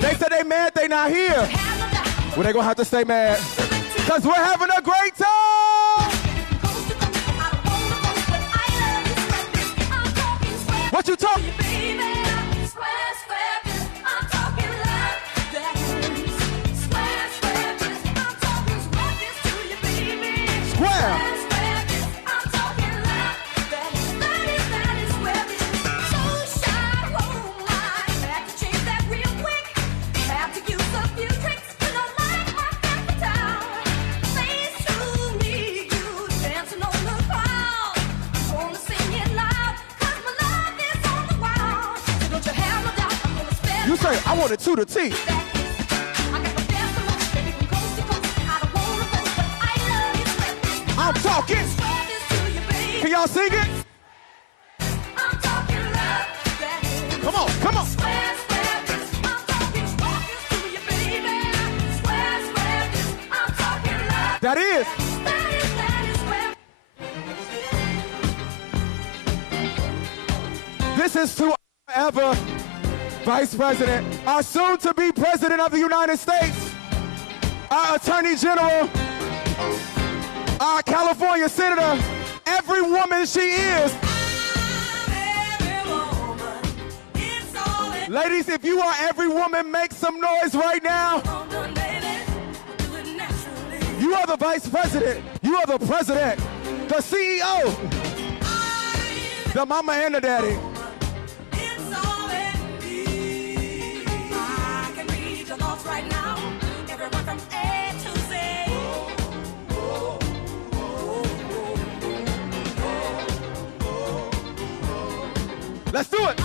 They said they mad they not here. Well, they gonna have to stay mad. Cause we're having a great time. What you talking? Square. Say, I want it to the T. I'm talking. Can y'all sing it? Come on, come on. That is. This is to ever Vice President, our soon-to-be President of the United States, our Attorney General, our California Senator, every woman she is. Ladies, if you are every woman, make some noise right now. You are the Vice President. You are the President, the CEO, the mama and the daddy. Right now, everyone from A to Z. Let's do it.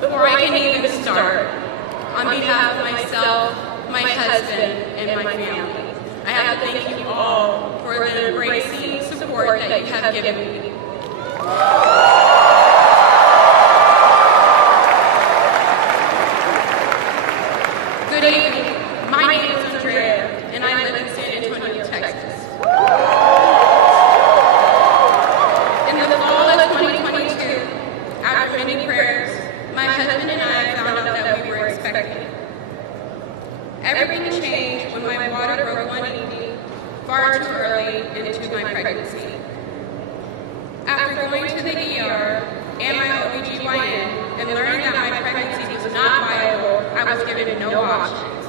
before I can even start. On behalf of myself, my husband, and my family, I have to thank you all for the embracing support that you have given me. Good evening. My name is Andrea, and I live in San Antonio, Texas. In the fall of 2022, after many prayers, my husband and I found out that we were expecting. Everything changed when my water broke one evening, far too early into my pregnancy. After going to the ER and my OBGYN and learning that my pregnancy was not viable, I was given no options,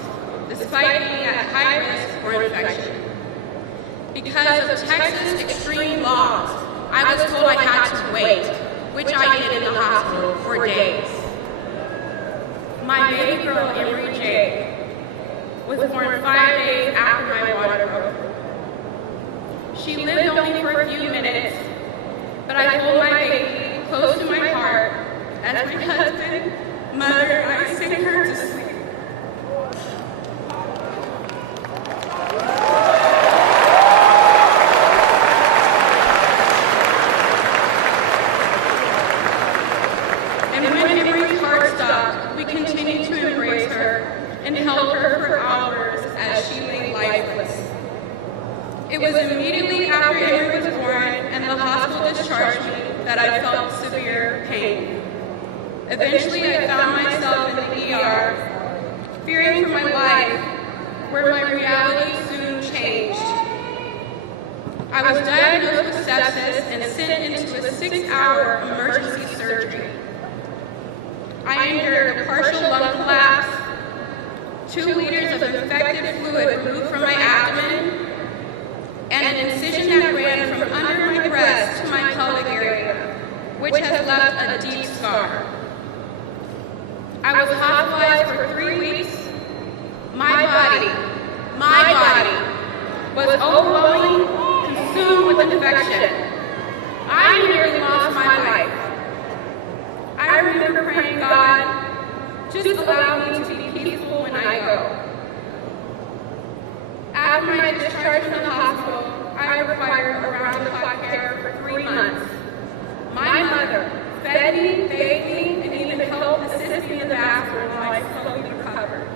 despite being at high risk for infection. Because of Texas extreme laws, I was told I had to wait, which I did in the hospital for days. My baby girl, Emory J, was born 5 days after my water broke. She lived only for a few minutes, but I hold my baby close to my heart as my husband, mother, and I sing her to sleep. And when Emory's heart stopped, we continued to embrace her and held her for hours as she lay lifeless. It was immediately after Emory was born and the hospital discharged me that I felt severe pain. Eventually, I found myself in the ER, fearing for my life, where my reality soon changed. I was diagnosed with sepsis and sent into a 6-hour emergency surgery. I endured a partial lung collapse, 2 liters of infected fluid removed from my abdomen, and an incision that ran from under my breast to my pelvic area, which has left a deep scar. I was hospitalized for 3 weeks. My body was overwhelmingly consumed with infection. I nearly lost my life. I remember praying, God, just allow me to be peaceful when I go. After my discharge from the hospital, I required around-the-clock care for 3 months. My mother fed me, bathed me, and even helped assist me in the bathroom while I slowly recovered.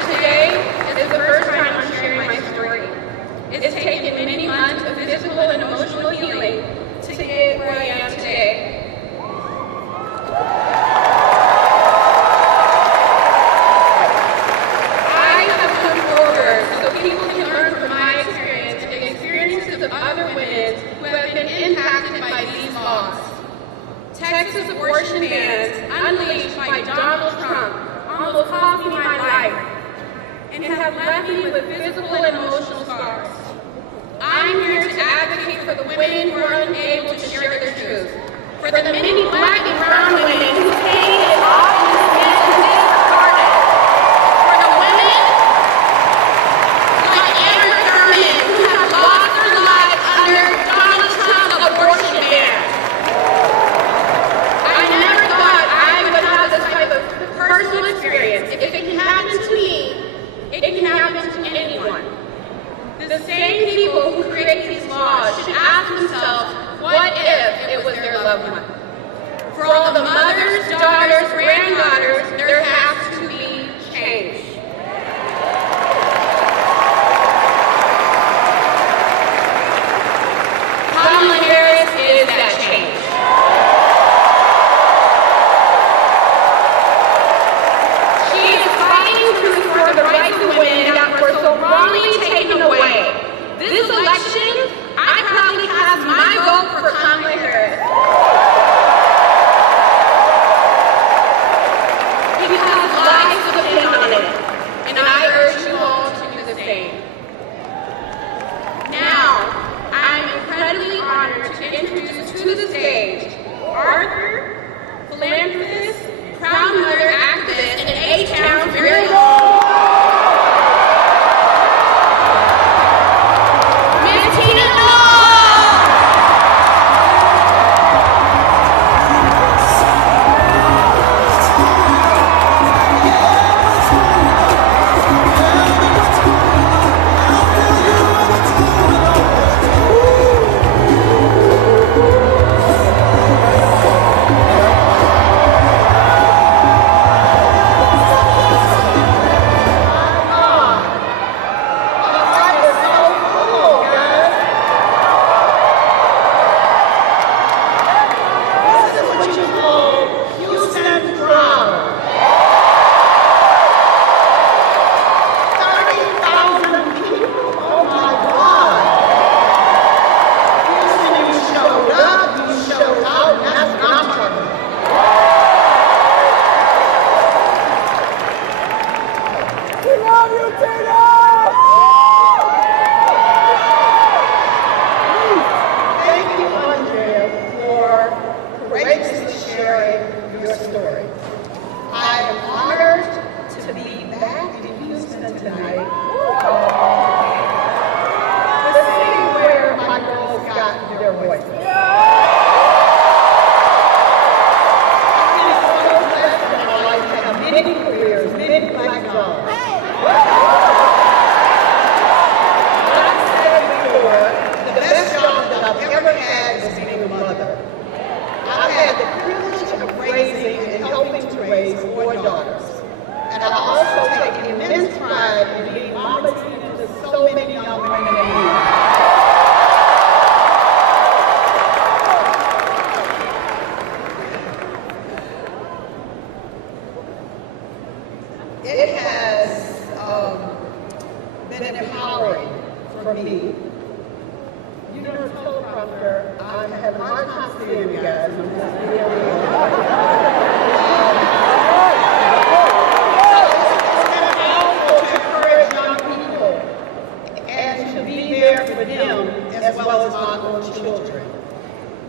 Today is the first time I'm sharing my story. It's taken many months of physical and emotional healing to get where I am today. I have come forward so people can learn from my experience and the experiences of other women who have been impacted by these laws. Texas abortion bans unleashed by Donald Trump almost cost me my life and have left me with physical and emotional scars. I'm here to advocate for the women who are unable to share their truth, for the many black and brown women whose pain is often dismissed and disregarded, for the women like Andrea who have lost their lives under Donald Trump's abortion ban. I never thought I would have this type of personal experience. If it can happen to me, it can happen to anyone. The same people who create these laws should ask themselves, what if it was their loved one? For all the mothers, daughters, granddaughters, there has to be change. Kamala Harris is that change. She is fighting for the rights of women that were so wrongly taken away. This election, I probably cast my vote for Kamala Harris. Because lives depend on it, and I urge you all to do the same. Now, I'm incredibly honored to introduce to the stage Arthur, philanthropist, proud mother, activist, and A-Town's very own for me. You know, teleprompter, I have a hard time seeing you guys. For them as well as my own children.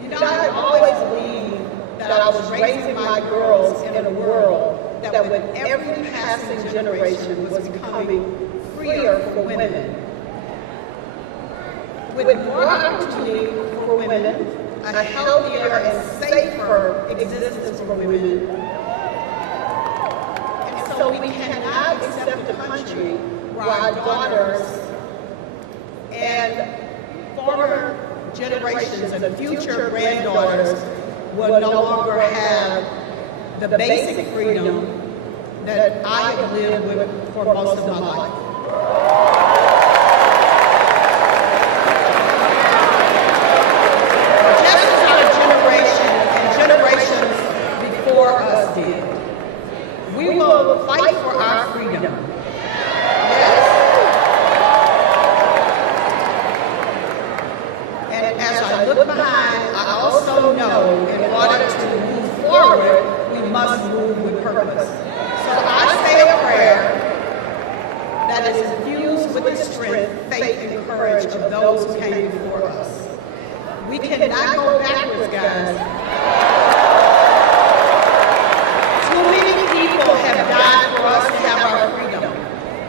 You know, I always believed that I was raising my girls in a world that with every passing generation was becoming freer for women. With more opportunity for women, a healthier and safer existence for women. And so we cannot accept a country where our daughters and former generations and future granddaughters will no longer have the basic freedom that I have lived with for most of my life. Just as our generation and generations before us did, we will fight for our freedom. Look behind, I also know in order to move forward, we must move with purpose. So I say a prayer that is infused with the strength, faith, and courage of those who came before us. We cannot go backwards, guys. Too many people have died for us to have our freedom.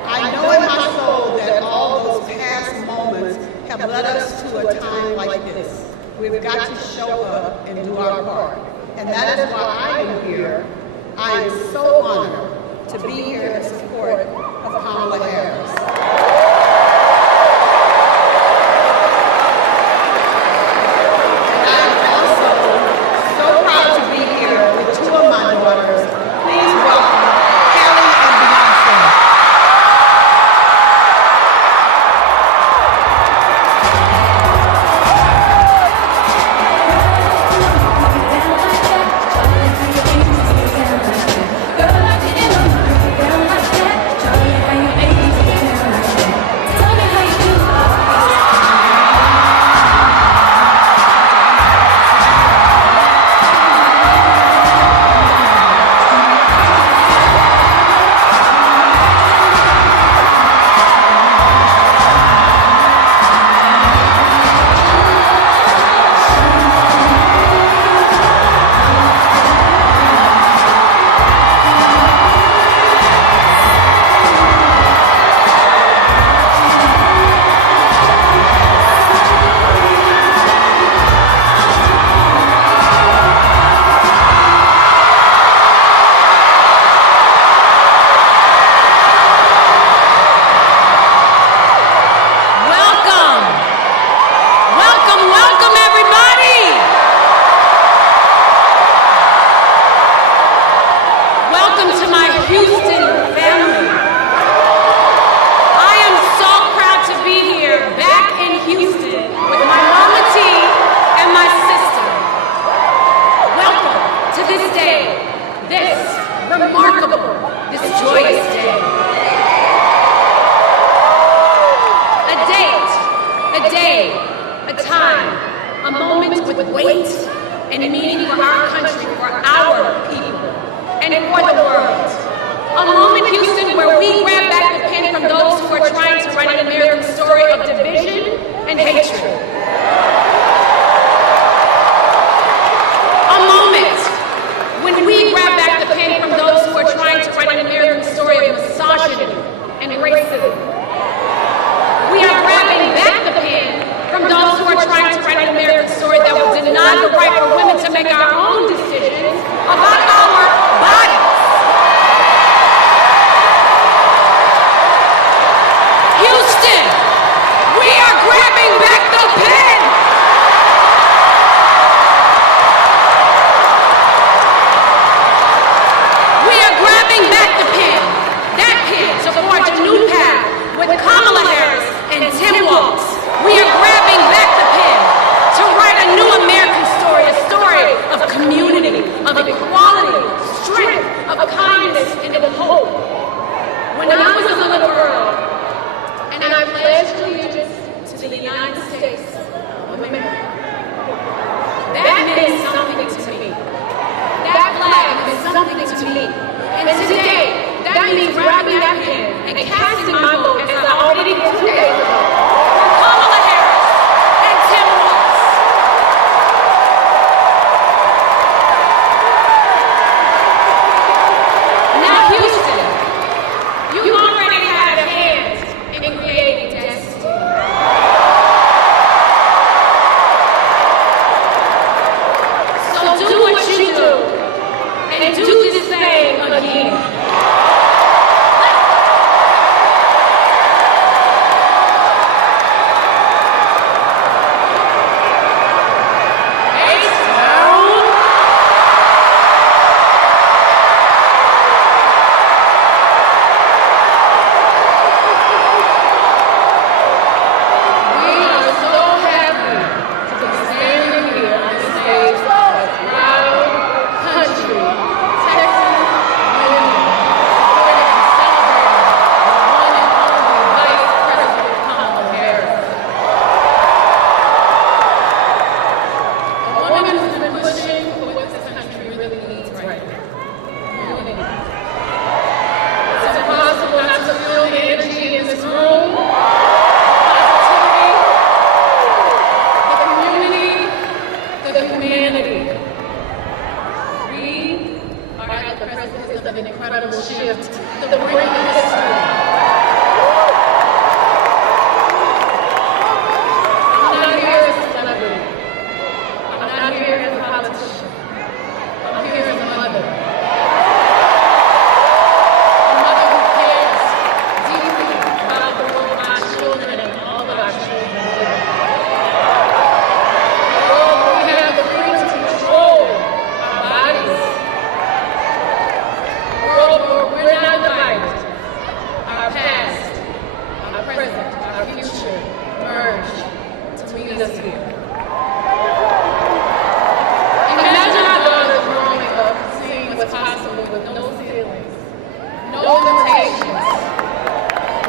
I know in my soul that all those past moments have led us to a time like this. We've got to show up and do our part. And that is why I am here. I am so honored to be here in support of Kamala Harris. And I am also so proud to be here with two of my daughters. Please welcome Kelly and Beyoncé. We are lead us here. Imagine our daughters growing up seeing what's possible with no ceilings, no limitations.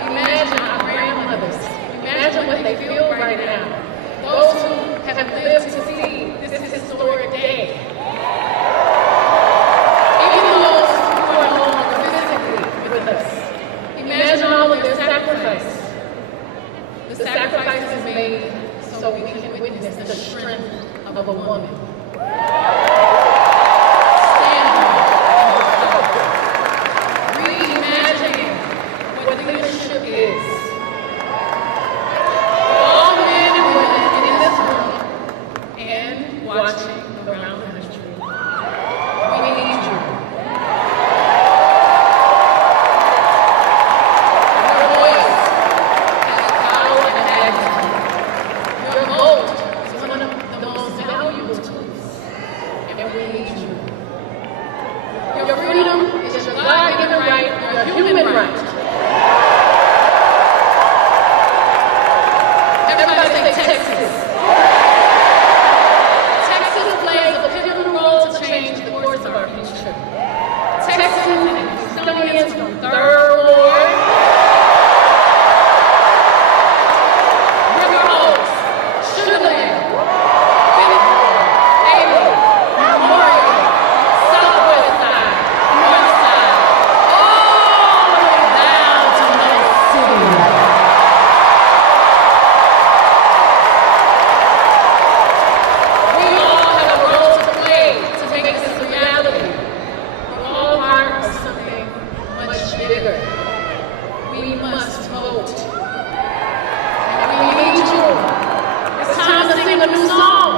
Imagine our grandmothers. Imagine what they feel right now. Those who have lived to see this historic day. Even those who are no longer physically with us. Imagine all of their sacrifices. The sacrifices made so we can witness the strength of a woman. Reimagining what leadership is. All men and women in this room and watching around the country, we need you. Your voice has power and majesty. Your vote is one of the most valuable tools, and we need you. Your freedom is your God-given right, your human right. Everybody say Texas. Texas plays a pivotal role to change the course of our future. Texans and Houstonians from 3rd Ward, River Oaks, Sugarland, Phoenixville, Alba, Memorial, Southwest Side, North Side, all the way down to North City. We all have a role to play to make this a reality. We're all part of something much bigger. We must vote. And we need you. It's time to sing a new song.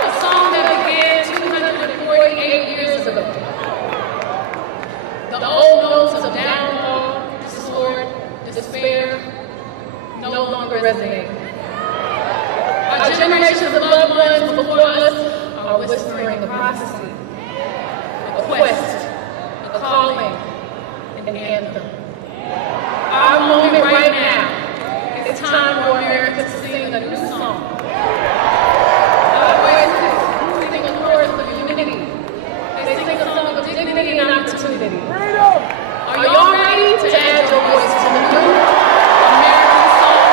A song that began 248 years ago. The old notes of downfall, discord, despair no longer resonate. Our generations of loved ones before us are whispering a prophecy, a quest, a calling, an anthem. Our moment right now, it's time for America to sing a new song. Our voices sing a chorus of unity. They sing a song of dignity and opportunity. Are y'all ready to add your voice to the new American song?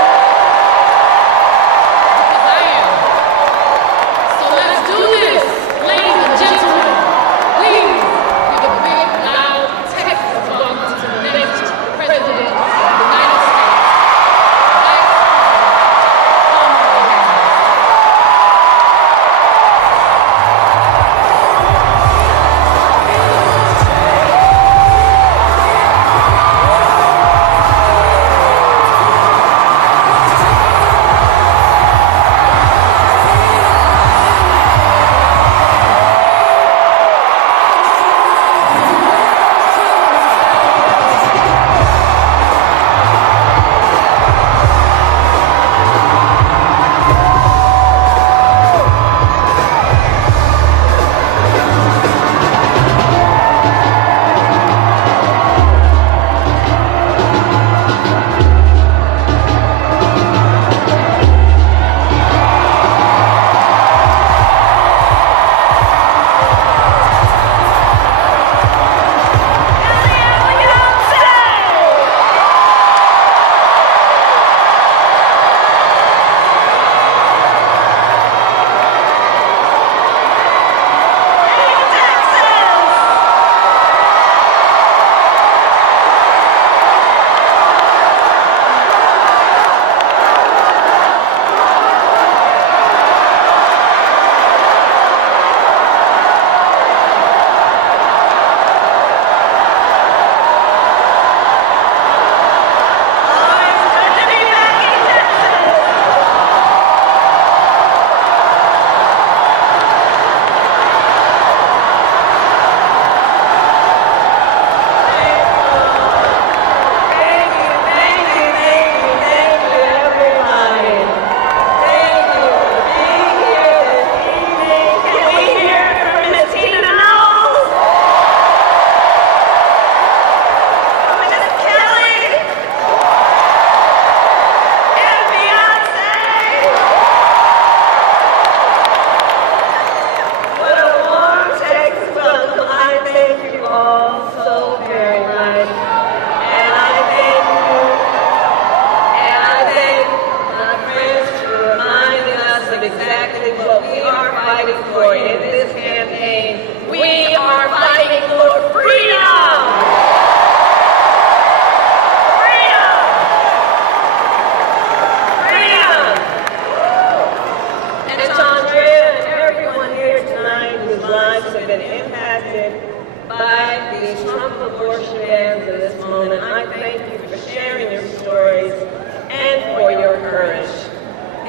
Because I am. So let's do this, ladies and gentlemen. Please give a big, loud Texas welcome to the next President of the United States.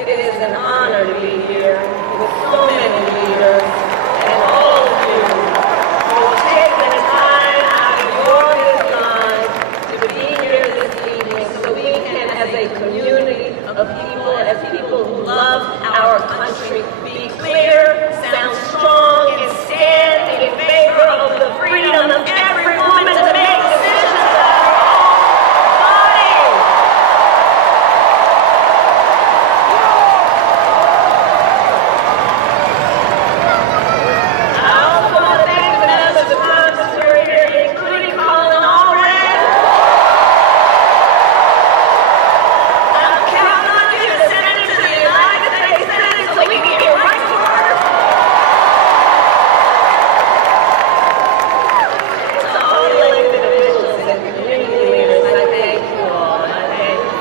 It is an honor to be here with so many leaders and all of you who will take the time out of your busy lives to be here this evening so we can, as a community of people, as people who love our country, be clear, sound strong, and stand in favor of the freedom of every woman to make decisions about her own body. I also want to thank the members of Congress who are here, including Colin Allred. I'm counting on you to send it to the United States Senate so we can get right to work. To all the elected officials and community leaders, I thank you all. I thank you.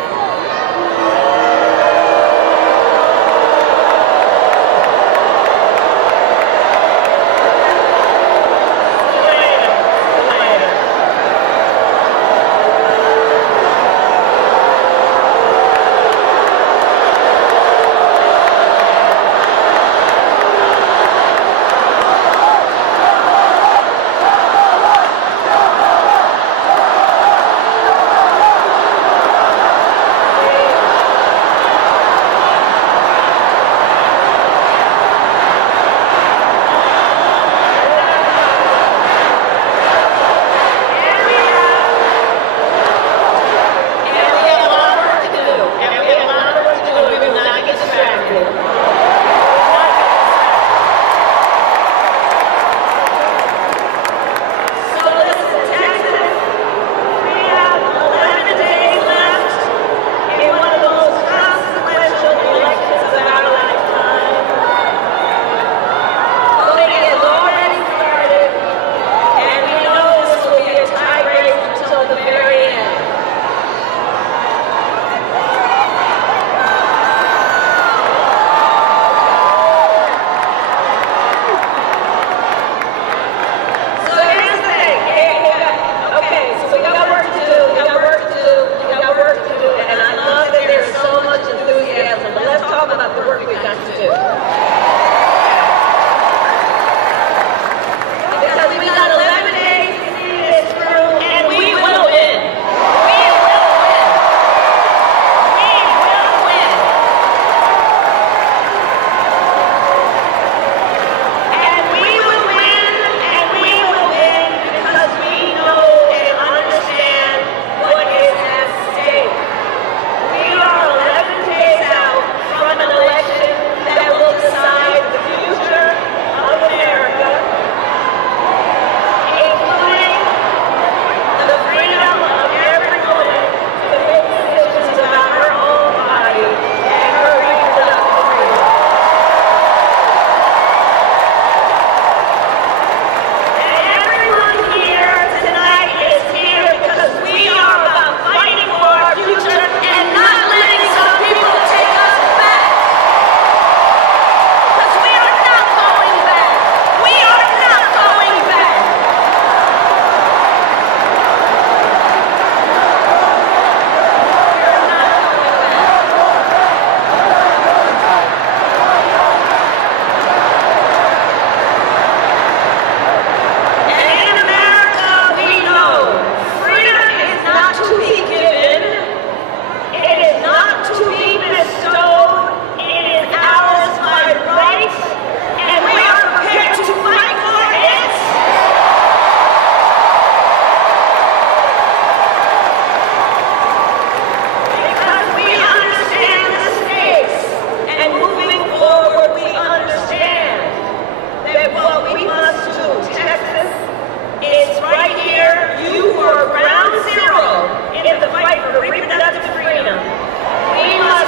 We must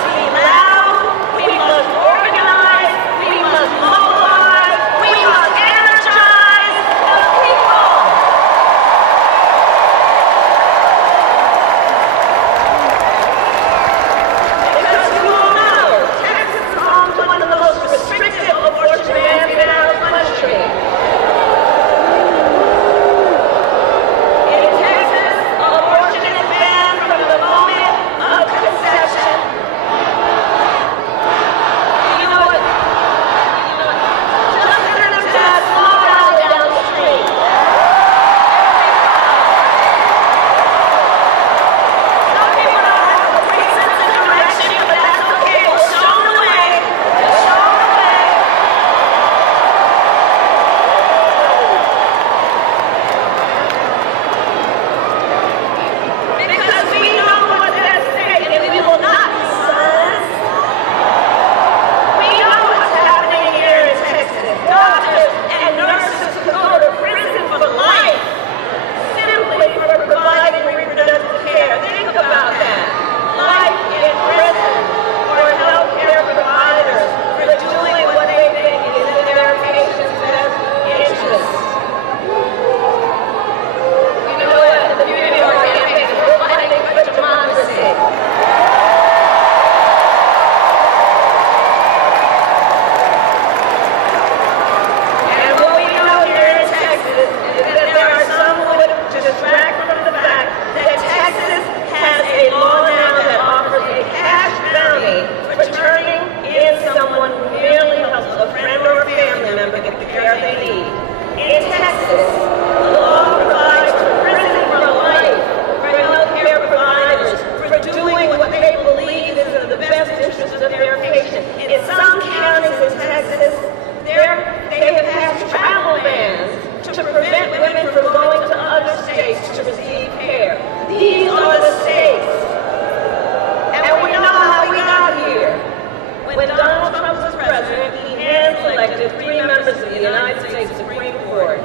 when Donald Trump was president, he hand-selected 3 members of the United States Supreme Court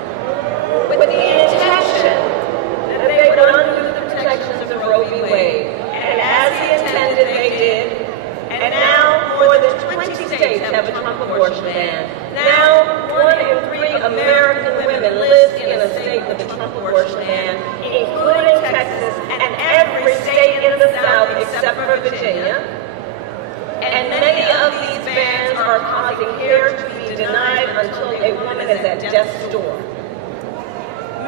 with the intention that they would undo the protections of Roe v. Wade. And as he intended, they did. And now more than 20 states have a Trump abortion ban. Now 1 in 3 American women live in a state with a Trump abortion ban, including Texas and every state in the South except for Virginia. And many of these bans are causing care to be denied until a woman is at death's door.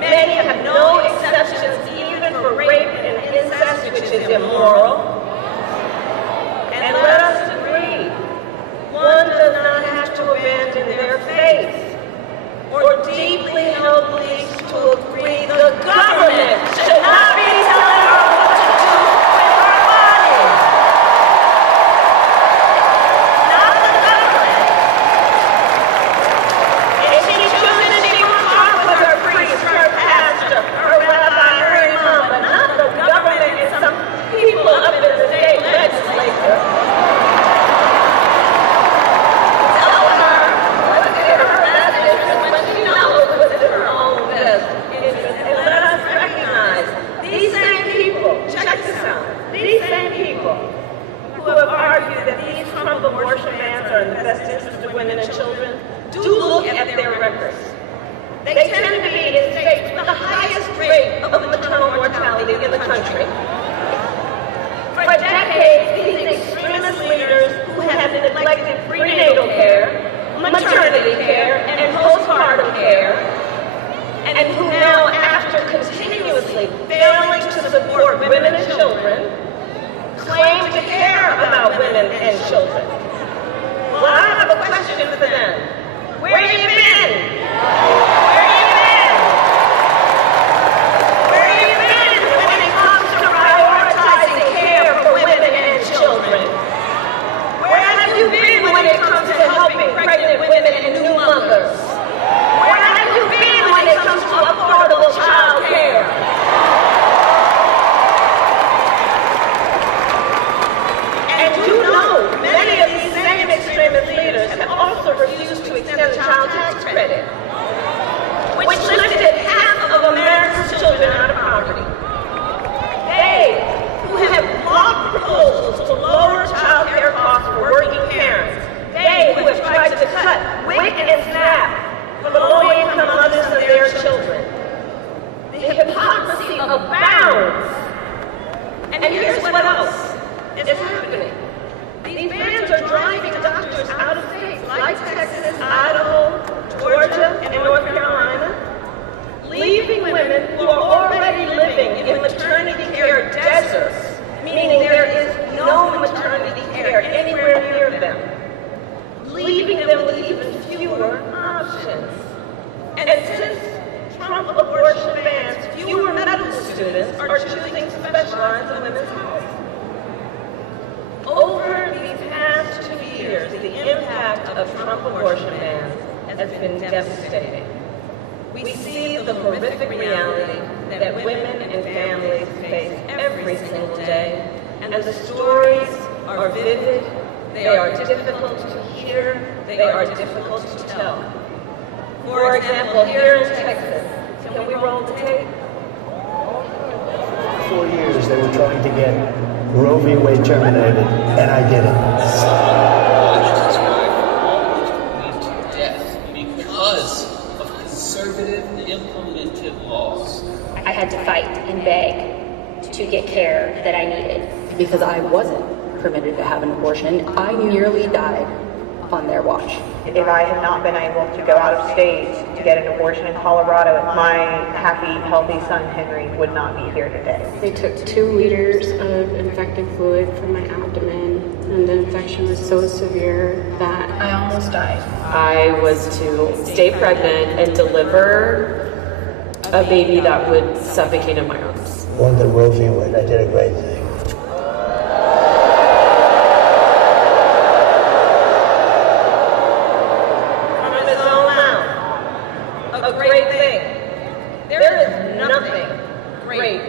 Many have no exceptions even for rape and incest, which is immoral. And let us agree, one does not have to abandon their faith or deeply held beliefs to agree the government should not be telling her what to do with her body. Not the government. If she chooses, she will talk with her priest, her pastor, her rabbi, her imam, but not the government and some people up in the state legislature. Tell her what's in her best interest when she knows what's in her own best interest. And let us recognize these same people, check this out, these same people who have argued that these Trump abortion bans are in the best interest of women and children, do look at their records. They tend to be in states with the highest rate of maternal mortality in the country. For decades, these extremist leaders who have neglected prenatal care, maternity care, and postpartum care, and who now, after continuously failing to support women and children, claim to care about women and children. Well, I have a question for them. Where have you been? Where have you been? Where have you been when it comes to prioritizing care for women and children? Where have you been when it comes to helping pregnant women and new mothers? Where have you been when it comes to affordable child care? And you know, many of these same extremist leaders have also refused to extend the child tax credit, which lifted half of America's children out of poverty. They, who have blocked proposals to lower child care costs for working parents, they who have tried to cut WIC and SNAP for the low-income mothers and their children. The hypocrisy abounds. And here's what else is happening. These bans are driving doctors out of states like Texas, Idaho, Georgia, and North Carolina, leaving women who are already living in maternity care deserts, meaning there is no maternity care anywhere near them, leaving them with even fewer options. And since Trump abortion bans, fewer medical students are choosing to specialize in women's health. Over these past 2 years, the impact of Trump abortion bans has been devastating. We see the horrific reality that women and families face every single day, and the stories are vivid, they are difficult to hear, they are difficult to tell. For example, here in Texas, can we roll the tape? 4 years they were trying to get Roe v. Wade terminated, and I did it. Death because of conservative implemented laws. I had to fight and beg to get care that I needed. Because I wasn't permitted to have an abortion, I nearly died on their watch. If I had not been able to go out of state to get an abortion in Colorado, my happy, healthy son Henry would not be here today. They took 2 liters of infected fluid from my abdomen, and the infection was so severe that I almost died. I was to stay pregnant and deliver a baby that would suffocate in my arms. Won the Roe v. Wade. I did a great thing.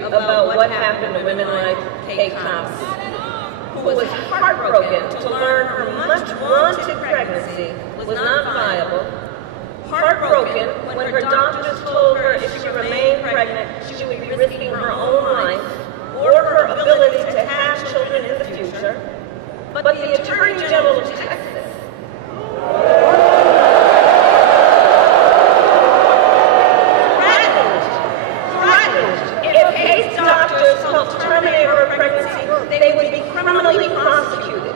About what happened to women like Kate Thompson, who was heartbroken to learn her much unwanted pregnancy was not viable, heartbroken when her doctors told her if she remained pregnant, she would be risking her own life or her ability to have children in the future. But the Attorney General of Texas threatened if Kate's doctors helped terminate her pregnancy, they would be criminally prosecuted.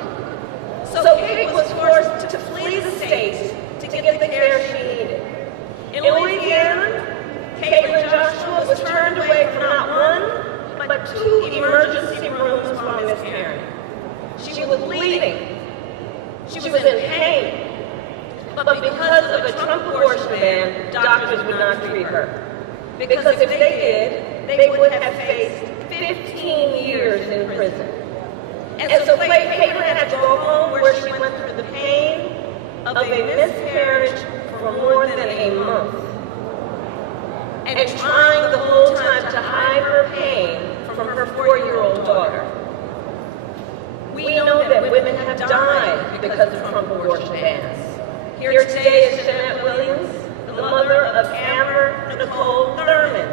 So Kate was forced to flee the state to get the care she needed. In Louisiana, Caitlin Joshua was turned away from not one, but 2 emergency rooms from miscarrying. She was bleeding. She was in pain. But because of a Trump abortion ban, doctors would not treat her. Because if they did, they would have faced 15 years in prison. And so Caitlin had to go home where she went through the pain of a miscarriage for more than a month. And trying the whole time to hide her pain from her 4-year-old daughter. We know that women have died because of Trump abortion bans. Here today is Jeanette Williams, the mother of Amber Nicole Thurman,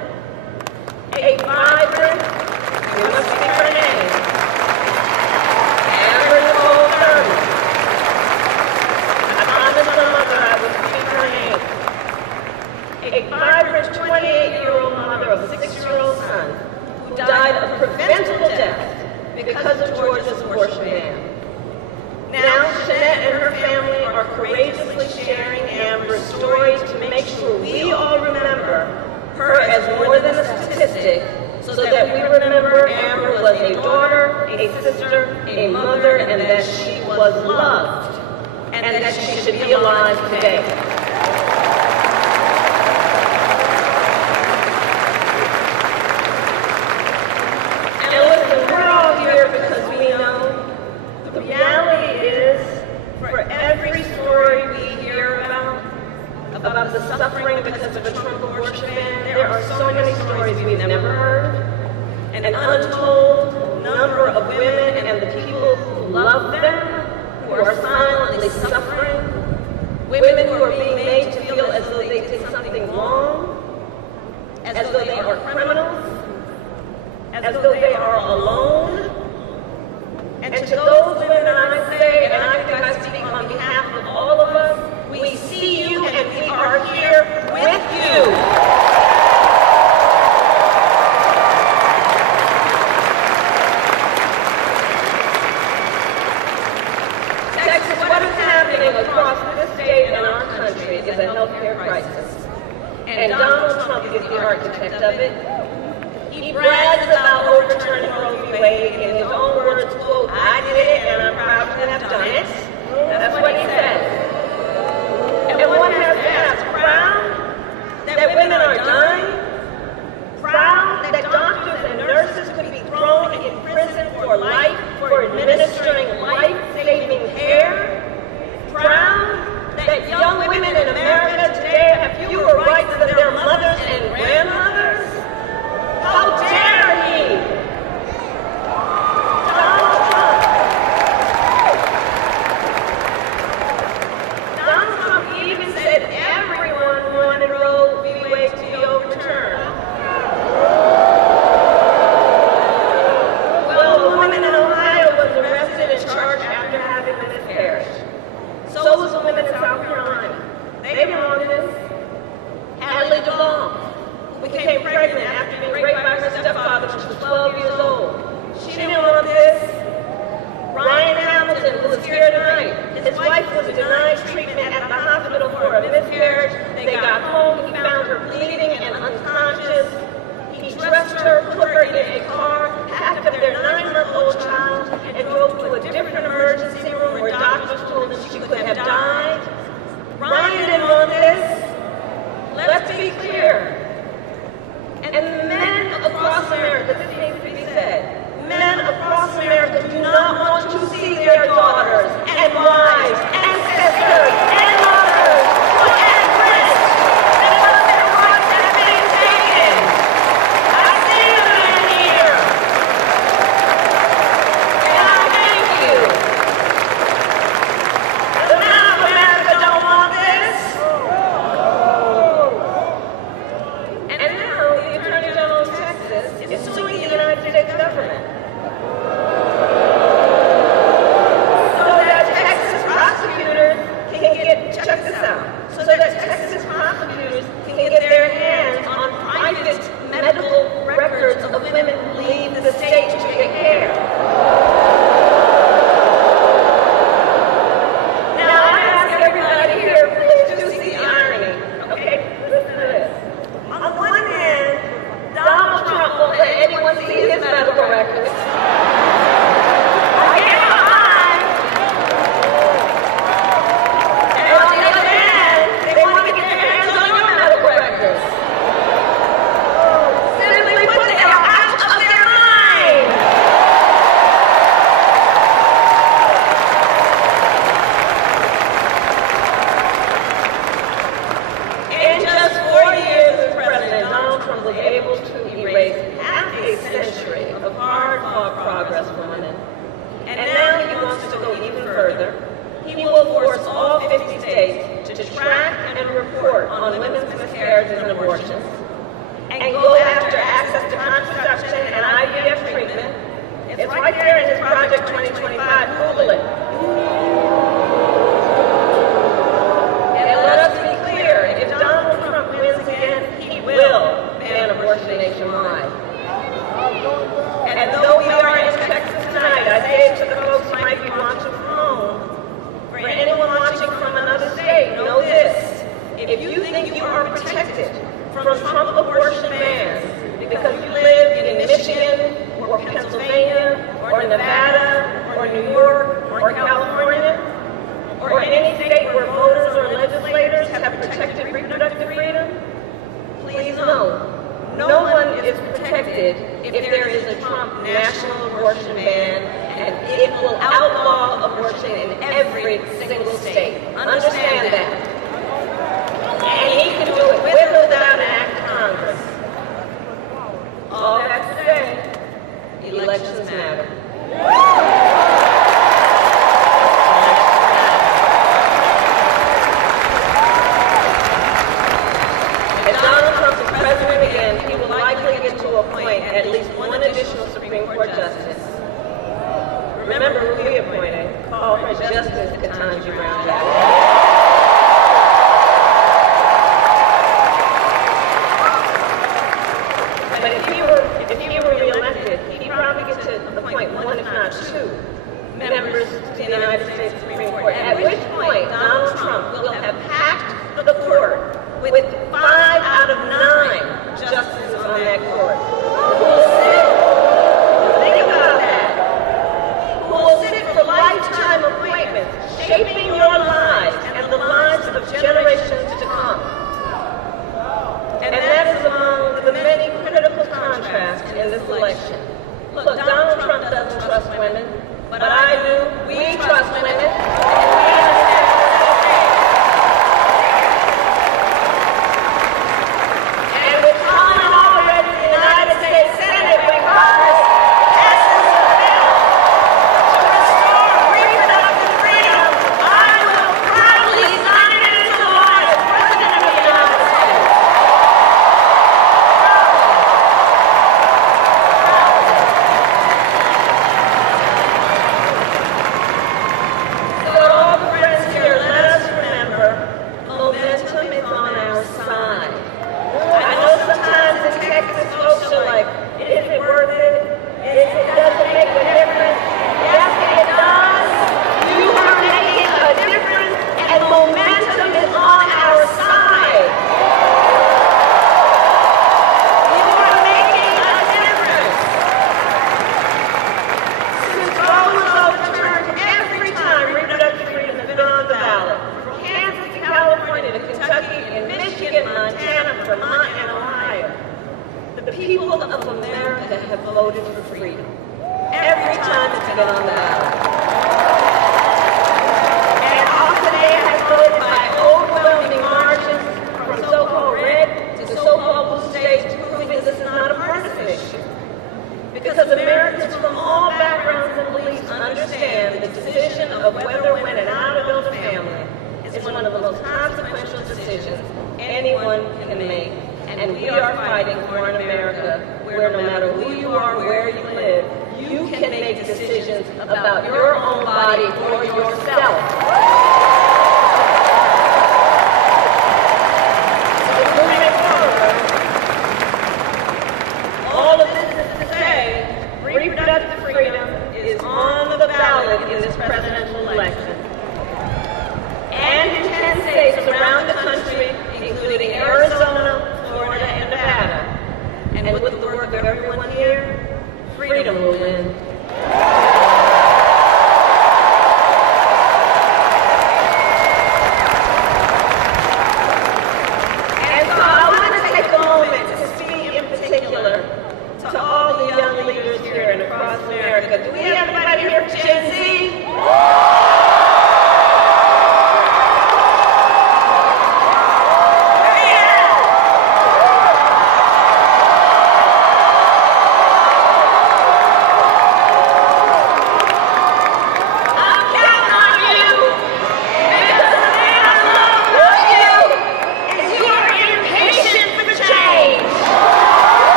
a vibrant, you must speak her name, Amber Nicole Thurman. I promised the mother I would speak her name. A vibrant 28-year-old mother of a 6-year-old son who died of preventable death because of Georgia's abortion ban. Now, Jeanette and her family are courageously sharing Amber's story to make sure we all remember her as more than a statistic, so that we remember Amber was a daughter, a sister, a mother, and that she was loved, and that she should be alive today. And listen, we're all here because we know the reality is, for every story we hear about the suffering because of a Trump abortion ban, there are so many stories we've never heard, and an untold number of women and the people who love them, who are silently suffering, women who are being made to feel as though they did something wrong, as though they are criminals, as though they are alone. And to those women, I say, and I think I speak on behalf of all of us, we see you and we are here with you. Texas, what is happening across this state and our country is a healthcare crisis. And Donald Trump is the architect of it. He brags about overturning Roe v. Wade in his own words, quote, I did it and I'm proud to have done it. That's what he says. And one has to ask, proud that women are dying? Proud that doctors and nurses could be thrown in prison for life for administering life-saving care? Proud that young women in America today have fewer rights than their mothers and grandmothers? How dare he? Donald Trump. miscarriages and abortions, and go after access to contraception and IVF treatment. It's right there in his Project 2025. Google it. And let us be clear, if Donald Trump wins again, he will ban abortion nationwide. And though we are in Texas tonight, I say to the folks who might be watching from home, for anyone watching from another state, know this. If you think you are protected from Trump abortion bans because you live in Michigan or Pennsylvania or Nevada or New York or California or any state where voters or legislators have protected reproductive freedom, please know, no one is protected if there is a Trump national abortion ban, and it will outlaw abortion in every single state. Understand that. And he can do it with or without an act of Congress. All that to say, elections matter. If Donald Trump is president again, he will likely get to appoint at least one additional Supreme Court justice. Remember who we appointed. Call her Justice Ketanji Brown Jackson. But if he were reelected, he'd probably get to appoint one, if not two, members to the United States Supreme Court. At which point, Donald Trump will have packed the court with 5 out of 9 justices on that court. Who will sit? Think about that. Who will sit for lifetime appointments, shaping your lives and the lives of generations to come. And that is among the many critical contrasts in this election. Look, Donald Trump doesn't trust women, but I do. We trust women. And with Colin Allred in the United States Senate, when Congress passes a bill to restore reproductive freedom, I will proudly sign it into law as President of the United States. So all the friends here, let us remember, momentum is on our side. I know sometimes in Texas folks are like, is it worth it? Does it make a difference? Yes, it does. You are making a difference, and momentum is on our side. You are making a difference. Since Roe was overturned, every time reproductive freedom has been on the ballot, from Kansas to California to Kentucky and Michigan, Montana, Vermont, and Ohio, the people of America have voted for freedom. Every time it's been on the ballot. And Alba has voted by overwhelming margins from so-called red to so-called blue states, proving that this is not a partisan issue. Because Americans from all backgrounds and beliefs understand the decision of whether, when, and how to build a family is one of the most consequential decisions anyone can make. And we are fighting for an America where no matter who you are, where you live, you can make decisions about your own body for yourself. So moving forward, all of this is to say, reproductive freedom is on the ballot in this presidential election. And in 10 states around the country, including Arizona, Florida, and Nevada. And with the work of everyone here, freedom will win. And so I want to take a moment to speak in particular to all the young leaders here and across America. Do we have anybody here from Gen Z?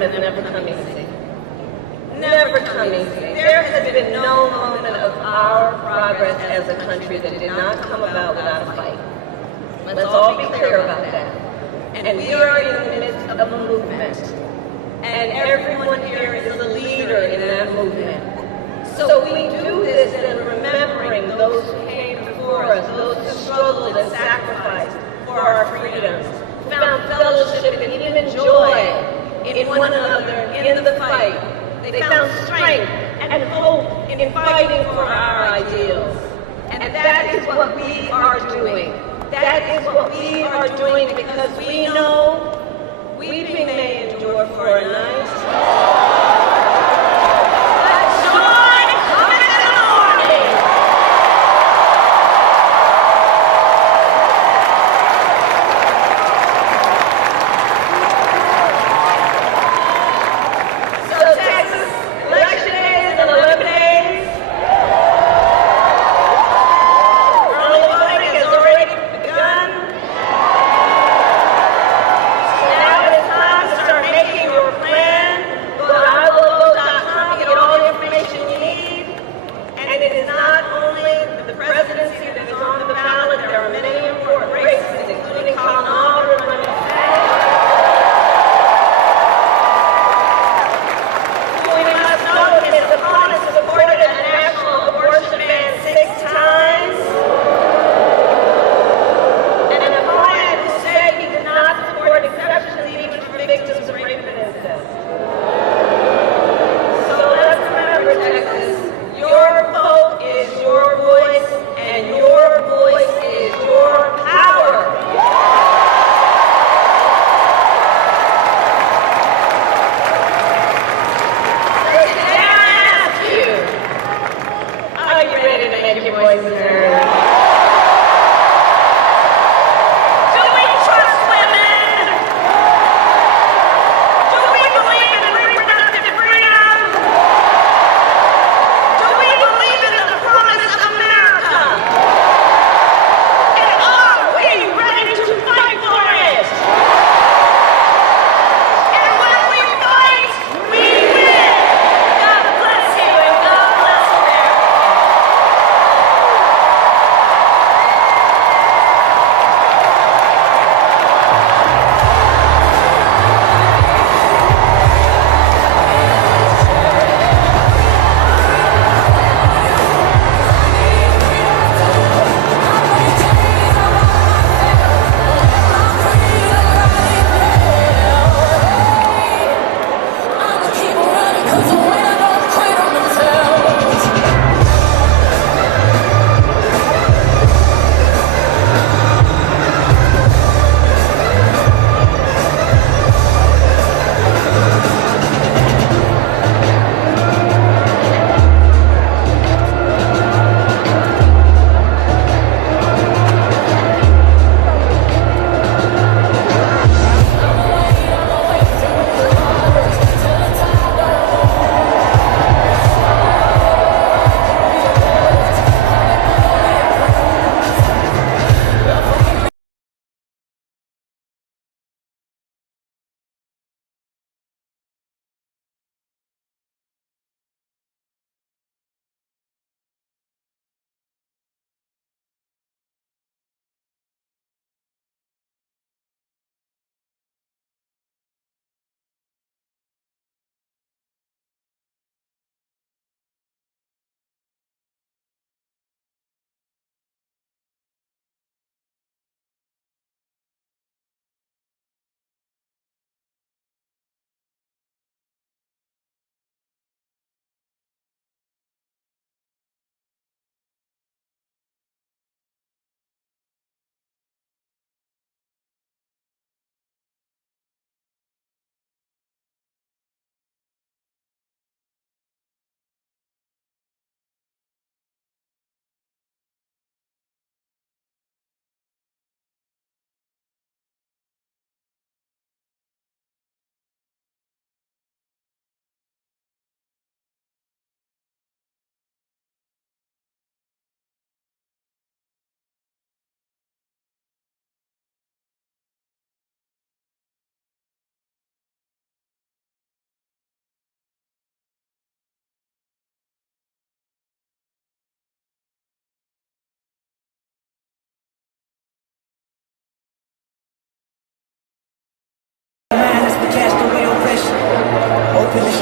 freedom has never come easy. Never come easy. There has been no moment of our progress as a country that did not come about without a fight. Let's all be clear about that. And we are in the midst of a movement. And everyone here is a leader in that movement. So we do this in remembering those who came before us, those who struggled and sacrificed for our freedoms, who found fellowship and even joy in one another in the fight. They found strength and hope in fighting for our ideals. And that is what we are doing. That is what we are doing because we know weeping may endure for a night,